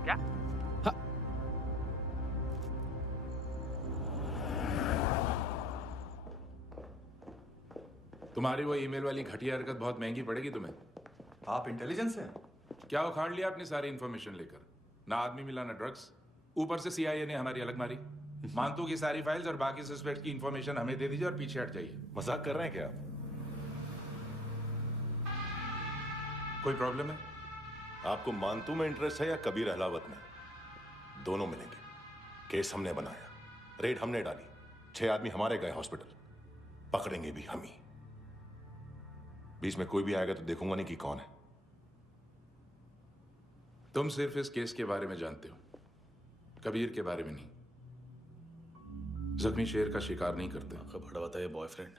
क्या? हाँ। तुम्हारी वो ईमेल वाली घटिया हरकत बहुत महंगी पड़ेगी तुम्हें। आप इंटेलिजेंस हैं? क्या उखाड़ लिया अपनी सारी इंफॉर्मेशन लेकर? ना आदमी मिला ना ड्रग्स, ऊपर से CIA ने हमारी अलग मारी। मानतू की सारी फाइल्स और बाकी सस्पेक्ट की इंफॉर्मेशन हमें दे दीजिए और पीछे हट जाइए। मजाक कर रहे हैं क्या? कोई प्रॉब्लम है? आपको मानतू में इंटरेस्ट है या कबीर अहलावत में? दोनों मिलेंगे। केस हमने बनाया, रेड हमने डाली, 6 आदमी हमारे गए हॉस्पिटल, पकड़ेंगे भी हम ही। बीच में कोई भी आएगा तो देखूंगा नहीं कि कौन है। तुम सिर्फ इस केस के बारे में जानते हो, कबीर के बारे में नहीं। जख्मी शेर का शिकार नहीं करते। आपका बड़ा बताया बॉयफ्रेंड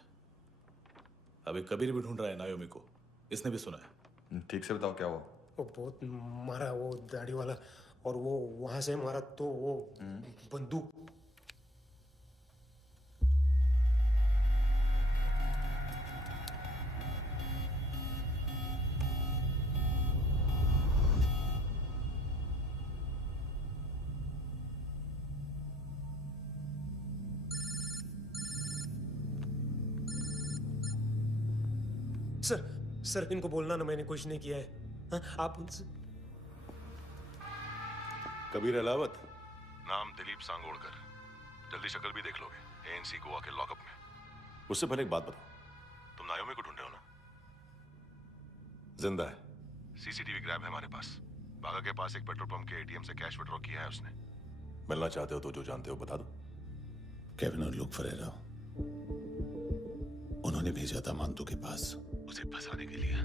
अभी कबीर भी ढूंढ रहा है नायोमी को, इसने भी सुना है। ठीक से बताओ क्या हुआ? वो बहुत मारा, वो दाढ़ी वाला, और वो वहां से मारा तो वो बंदूक। सर इनको बोलना ना मैंने कुछ नहीं किया है। हाँ, आप उनसे। कबीर अहलावत, नाम दिलीप सांगोड़कर। जल्दी शक्ल भी देख लोगे ANC गोवा के लॉकअप में। उससे पहले एक बात बताओ, तुम नायोमी को ढूंढ रहे हो ना? जिंदा है, CCTV ग्रैब है हमारे पास। बागा के पास एक पेट्रोल पंप के ATM से कैश विड्रॉ किया है उसने। मिलना चाहते हो तो जो जानते हो बता दो। केविन और लुक फरेरा, उन्होंने भेजा था मानतू के पास उसे फंसाने के लिए।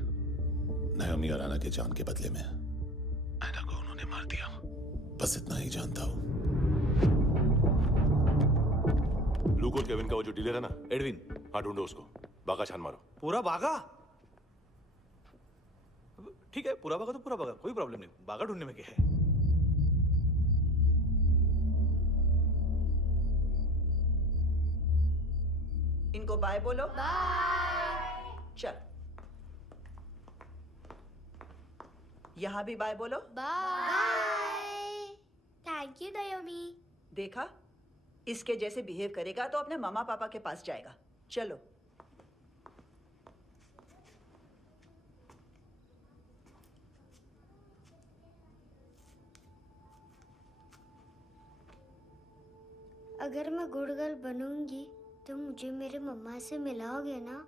नायोमी और आना के जान के बदले में आना को उन्होंने मार दिया। बस इतना ही जानता हूं। लुक और केविन का वो जो डीलर है ना, एडविन, हाँ ढूंढो उसको। बागा छान मारो। पूरा बागा? ठीक है, पूरा बागा तो पूरा बागा, कोई प्रॉब्लम नहीं। बागा ढूंढने में क्या है? इनको बाय बोलो। बाय। चल, यहां भी बाय बोलो। बाय। Thank you नायोमी। देखा, इसके जैसे बिहेव करेगा तो अपने मामा पापा के पास जाएगा। चलो। अगर मैं गुड गर्ल बनूंगी तो मुझे मेरे मम्मा से मिलाओगे ना?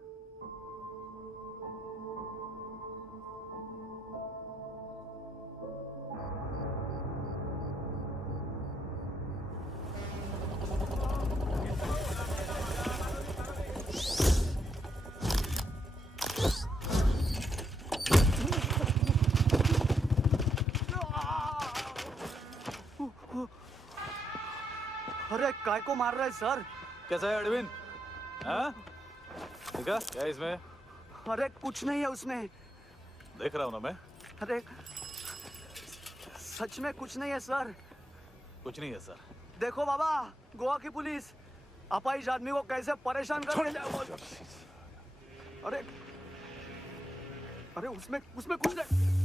अरे काय को मार रहा है सर? कैसा है एडविन? हाँ? देखा क्या है इसमें? अरे कुछ नहीं है उसमें। देख रहा हूँ ना मैं। अरे सच में कुछ नहीं है सर। कुछ नहीं है सर। देखो बाबा, गोवा की पुलिस अपाहिज आदमी को कैसे परेशान कर रही है। अरे अरे उसमें कुछ नहीं।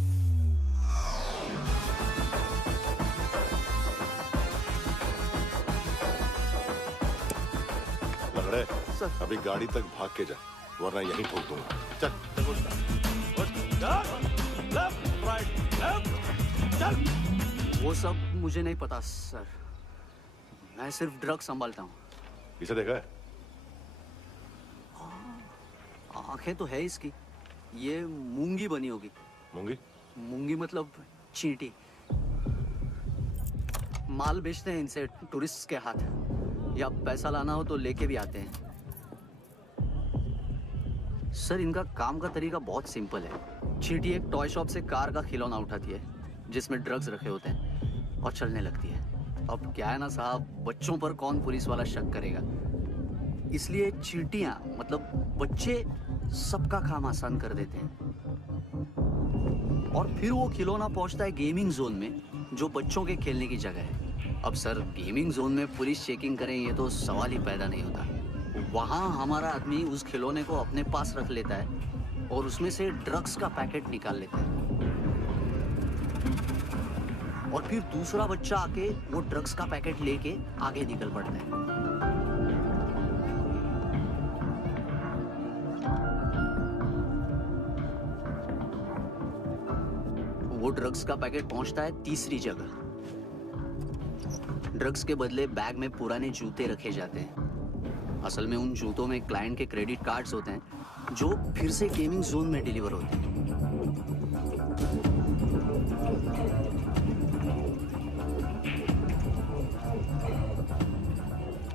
लंगड़े, अभी गाड़ी तक भाग के जा, वरना यहीं ठोक दूंगा। चल। वो सब मुझे नहीं पता सर, मैं सिर्फ ड्रग संभालता हूँ। इसे देखा है? आंखें तो है इसकी। ये मूंगी बनी होगी। मूंगी? मूंगी मतलब चींटी। माल बेचते हैं इनसे टूरिस्ट के हाथ, या पैसा लाना हो तो लेके भी आते हैं। सर इनका काम का तरीका बहुत सिंपल है। चींटी एक टॉय शॉप से कार का खिलौना उठाती है जिसमें ड्रग्स रखे होते हैं और चलने लगती है। अब क्या है ना साहब, बच्चों पर कौन पुलिस वाला शक करेगा, इसलिए चींटियां मतलब बच्चे सबका काम आसान कर देते हैं। और फिर वो खिलौना पहुंचता है गेमिंग जोन में, जो बच्चों के खेलने की जगह है। अब सर गेमिंग जोन में पुलिस चेकिंग करें ये तो सवाल ही पैदा नहीं होता। वहां हमारा आदमी उस खिलौने को अपने पास रख लेता है और उसमें से ड्रग्स का पैकेट निकाल लेता है, और फिर दूसरा बच्चा आके वो ड्रग्स का पैकेट लेके आगे निकल पड़ता है। वो ड्रग्स का पैकेट पहुंचता है तीसरी जगह। ड्रग्स के बदले बैग में पुराने जूते रखे जाते हैं। असल में उन जूतों में क्लाइंट के क्रेडिट कार्ड्स होते हैं जो फिर से गेमिंग जोन में डिलीवर होते हैं।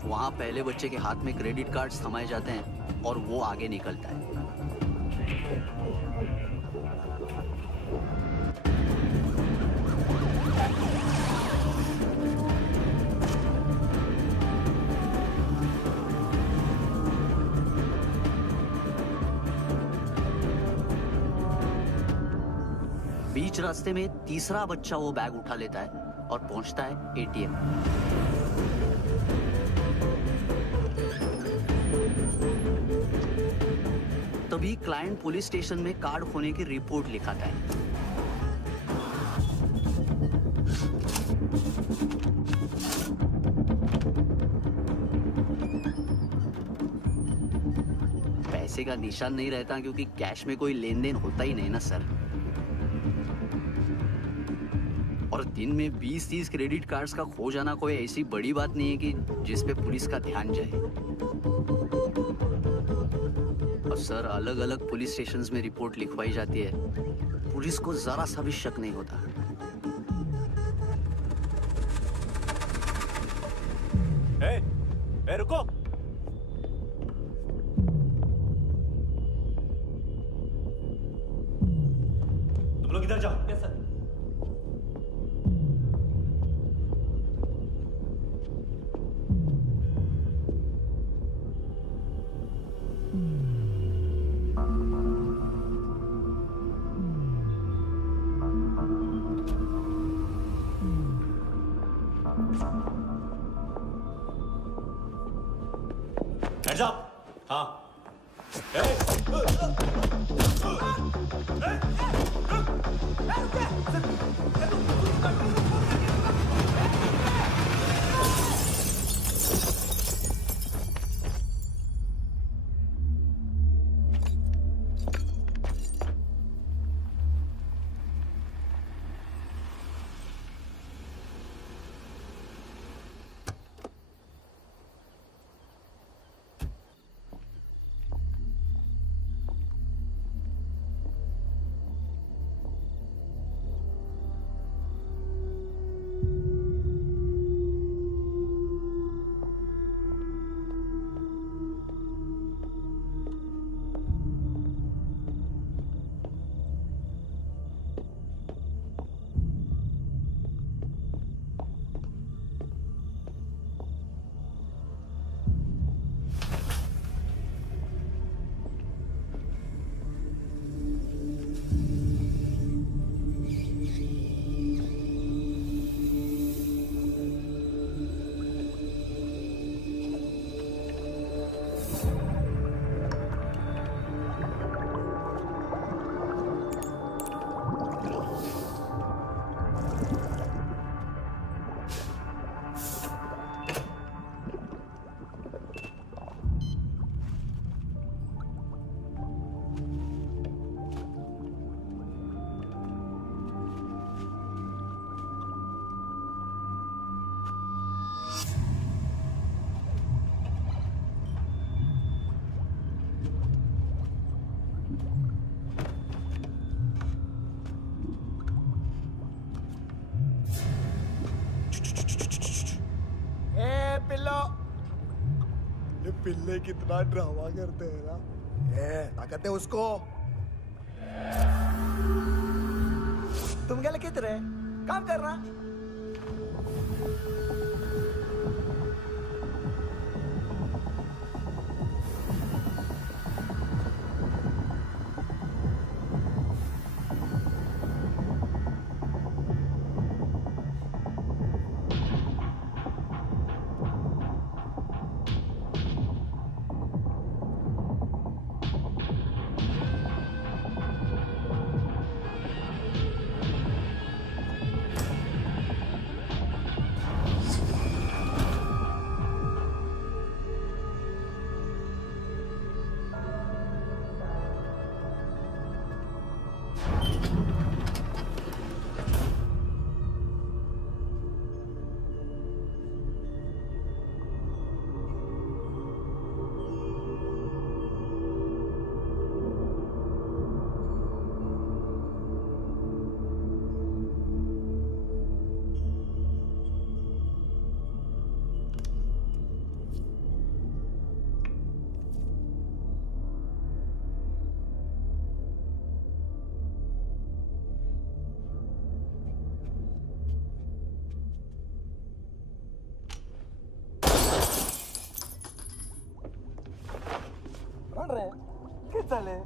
वहां पहले बच्चे के हाथ में क्रेडिट कार्ड्स थमाए जाते हैं और वो आगे निकलता है। बीच रास्ते में तीसरा बच्चा वो बैग उठा लेता है और पहुंचता है एटीएम। तभी क्लाइंट पुलिस स्टेशन में कार्ड खोने की रिपोर्ट लिखाता है। पैसे का निशान नहीं रहता क्योंकि कैश में कोई लेन देन होता ही नहीं ना सर। और दिन में 20-30 क्रेडिट कार्ड्स का खो जाना कोई ऐसी बड़ी बात नहीं है कि जिस पे पुलिस का ध्यान जाए। और सर अलग अलग पुलिस स्टेशंस में रिपोर्ट लिखवाई जाती है, पुलिस को जरा सा भी शक नहीं होता। ए, रुको। तुम लोग इधर जाओ। Yes sir. Hands up! हाँ। ये पिल्ले कितना ड्रामा करते हैं ना। ये ताकत है उसको। तुम क्या लिखित रहे? काम कर रहा। चले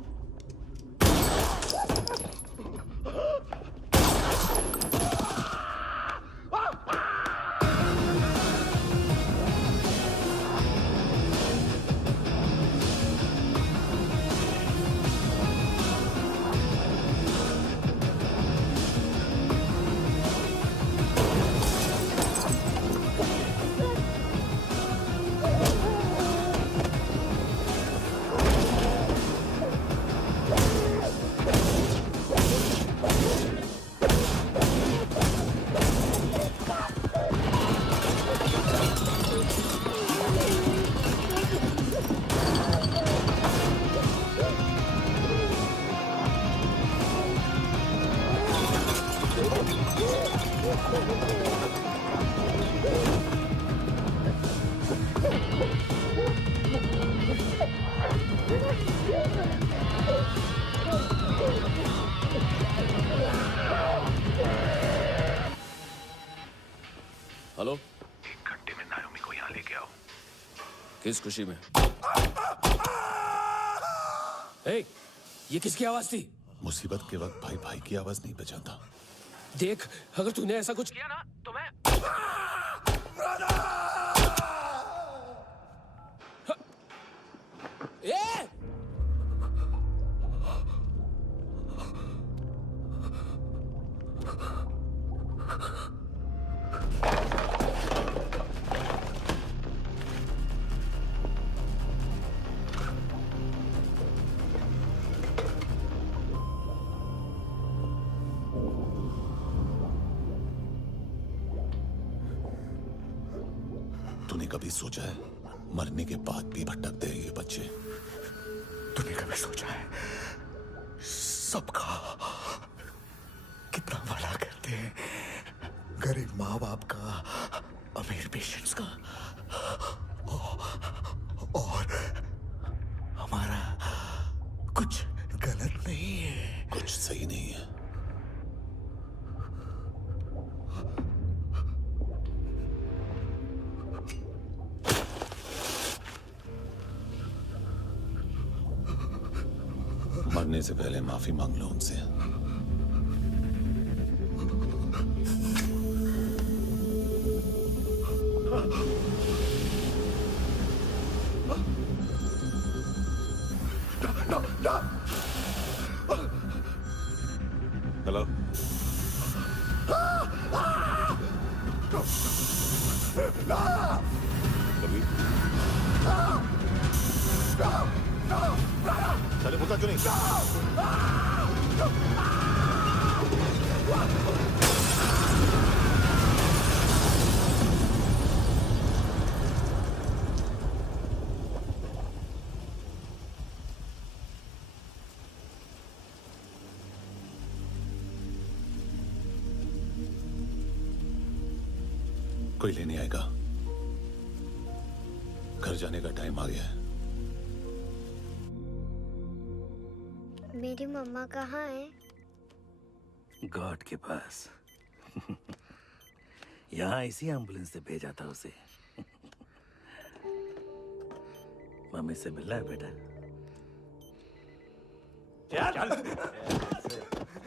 हेलो, 1 घंटे में नायोमी को यहाँ लेके आओ। किस खुशी में? ए, ये किसकी आवाज थी? मुसीबत के वक्त भाई भाई की आवाज नहीं बचाता। देख, अगर तूने ऐसा कुछ किया ना तो मैं ए! तूने कभी सोचा है मरने के बाद भी भटकते हैं ये बच्चे? तूने कभी सोचा है सबका कितना भला करते हैं? गरीब माँ बाप का, अमीर पेशेंट्स का, और हमारा कुछ गलत नहीं है, कुछ सही नहीं है। मरने से पहले माफी मांग लो उनसे। हेलो, कभी चले बोलता क्यों नहीं? कोई लेने आएगा? घर जाने का टाइम आ गया है। मेरी मम्मा कहाँ है? गॉड के पास। यहाँ इसी एम्बुलेंस से भेजा था उसे। मम्मी से मिलना है बेटा। चल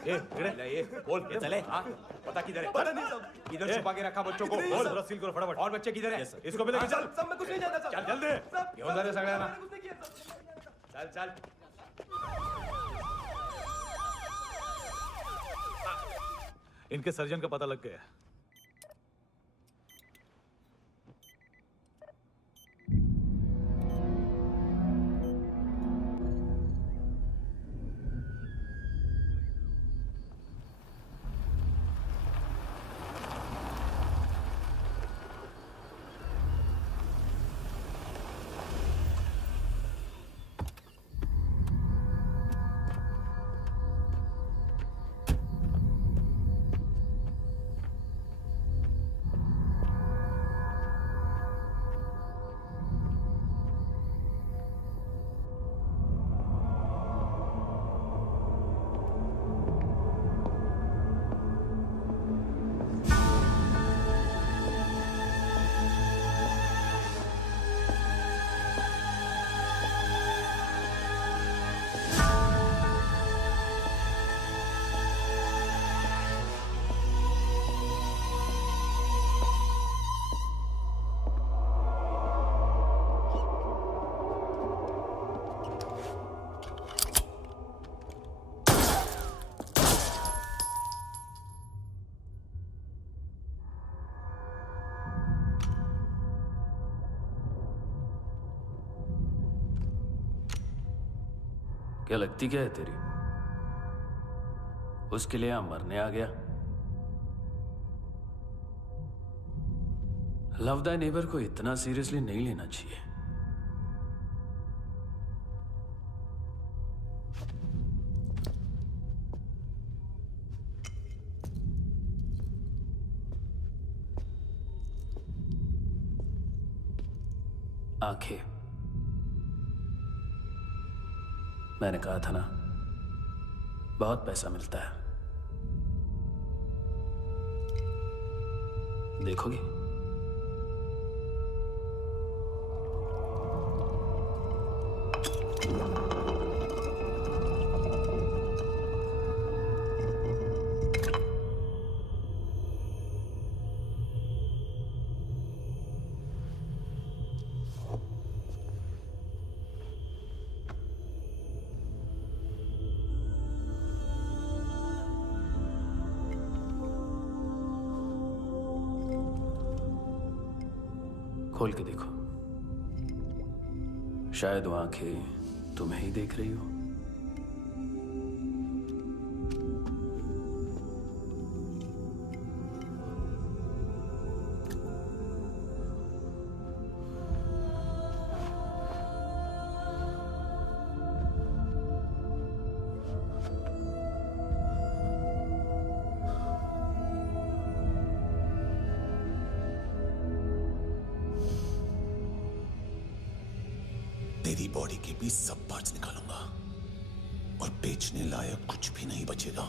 ये बोल ये चले। हाँ पता किधर है? पता नहीं सब इधर छुपा के रखा बच्चों को। बोल जरा सील करो फटाफट। और बच्चे किधर है? इसको भी लेके चल। सब मैं कुछ नहीं जानता। चल जल्दी घेऊन जा रे सगळ्यांना। चल चल इनके सर्जन का पता लग गया। क्या लगती क्या है तेरी? उसके लिए यहां मरने आ गया? लव द नेबर को इतना सीरियसली नहीं लेना चाहिए। आंखें, मैंने कहा था ना, बहुत पैसा मिलता है। देखोगे? खोल के देखो, शायद वो आंखें तुम्हें ही देख रही हो। तेरी बॉडी के भी सब पार्ट्स निकालूंगा और बेचने लायक कुछ भी नहीं बचेगा।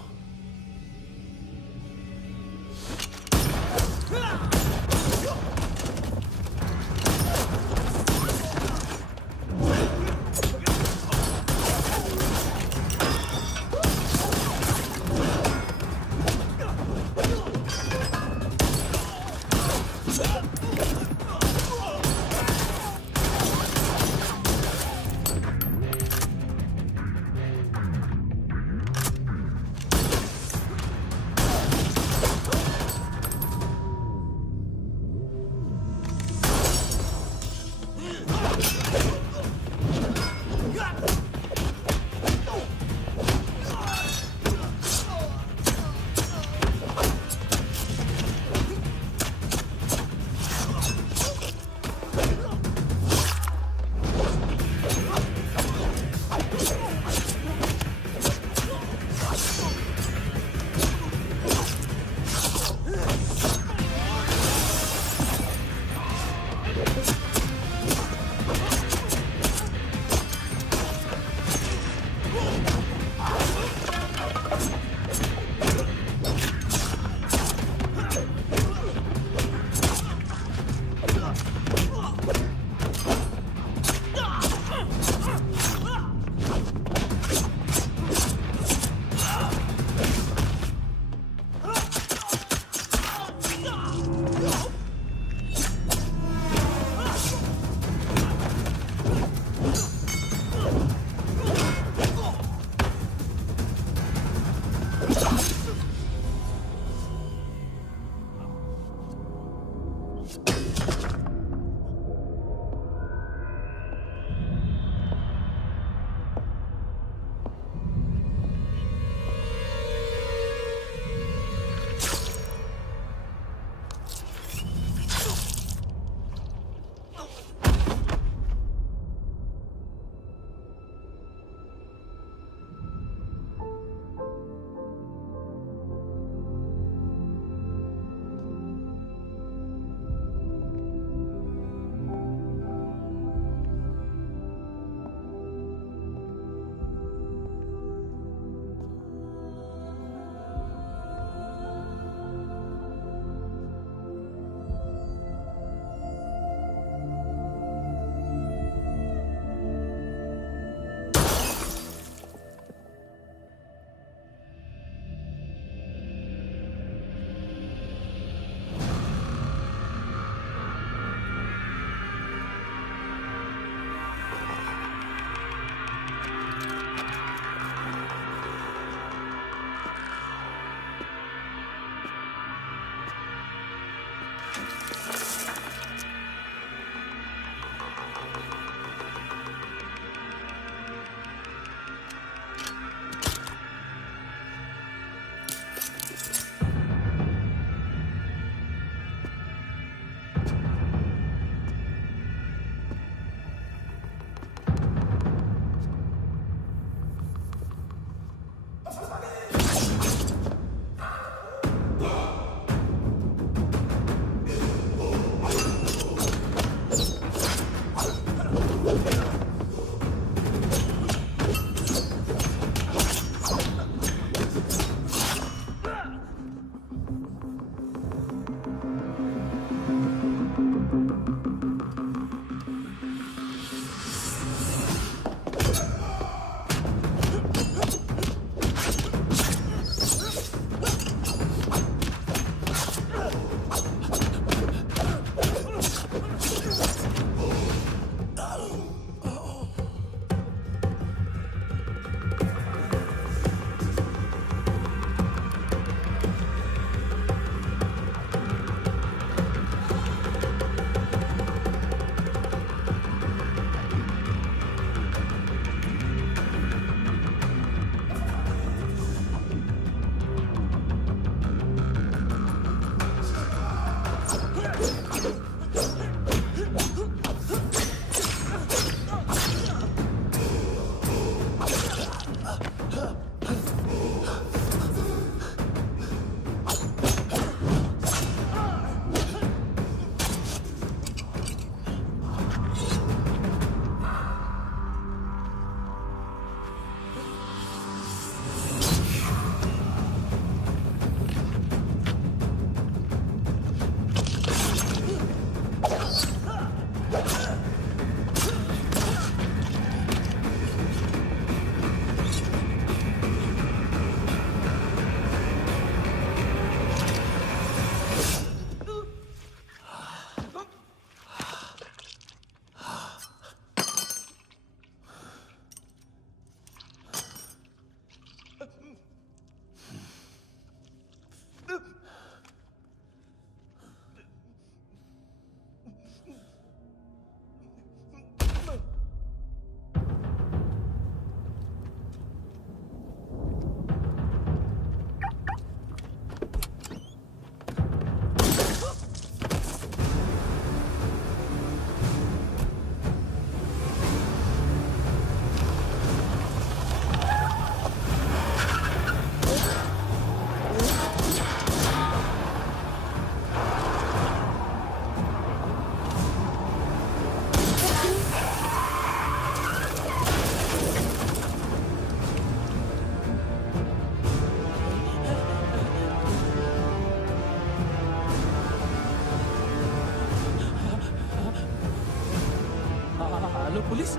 Hello police.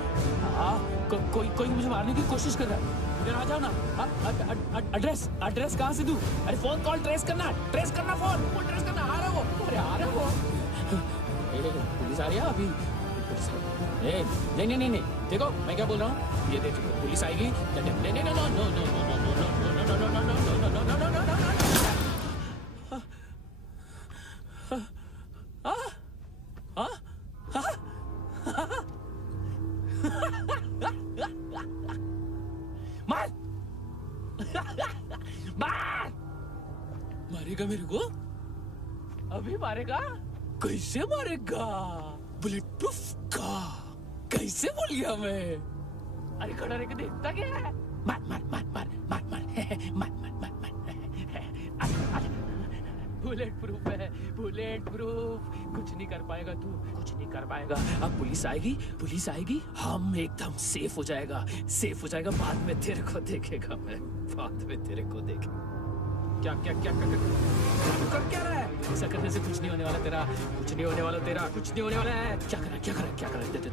कोई मुझे मारने की कोशिश कर रहा है। इधर आ जाओ ना। एड्रेस कहाँ से दूं? अरे फोन कॉल ट्रेस करना फोन ट्रेस करना। आ रहा वो। अरे आ रहा वो। पुलिस आ रही है अभी। नहीं देखो मैं क्या बोल रहा हूँ, ये देखो पुलिस आएगी। मारेगा मेरे को? अभी मारेगा? कैसे मारेगा? बुलेट प्रूफ का कैसे बोल गया मैं? अरे खड़ा रह के देखता क्या है? मार बुलेट प्रूफ है, बुलेट प्रूफ। कुछ नहीं कर पाएगा तू, कुछ नहीं कर पाएगा। अब पुलिस आएगी हम एकदम सेफ हो जाएगा। बाद में तेरे को देखेगा मैं, बाद में तेरे को देखेगा। क्या कर क्या रहा है? ऐसा करने से कुछ नहीं होने वाला तेरा, कुछ नहीं होने वाला है। क्या कर देख।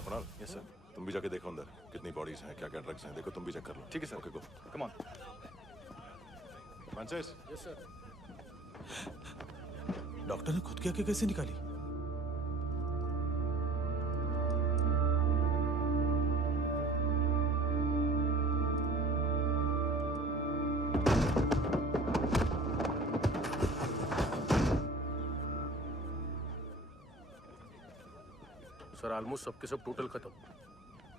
हाँ कुणाल। Yes sir. तुम भी जाके देखो अंदर कितनी बॉडीज हैं, क्या क्या ड्रग्स हैं, देखो तुम भी चेक कर लो। ठीक है sir. Okay go. Come on Francis. Yes sir. Doctor ने खुद की आंखें कैसे निकाली? सर ऑलमोस्ट सबके सब टोटल खत्म।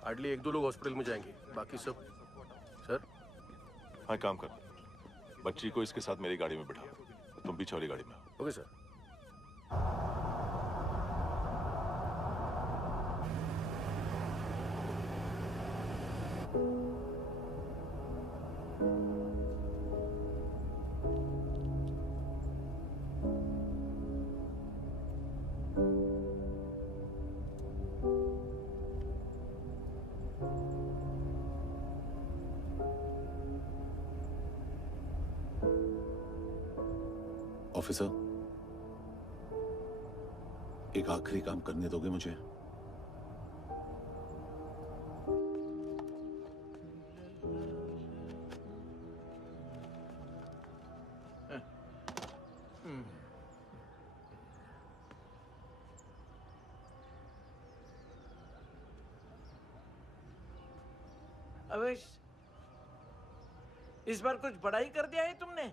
हार्डली 1-2 लोग हॉस्पिटल में जाएंगे, बाकी सब। सर हाँ काम कर, बच्ची को इसके साथ मेरी गाड़ी में बिठा, तुम पीछे वाली गाड़ी में। Okay sir. ऑफिसर, एक आखिरी काम करने दोगे मुझे? अवेश, इस बार कुछ बड़ा ही कर दिया है तुमने।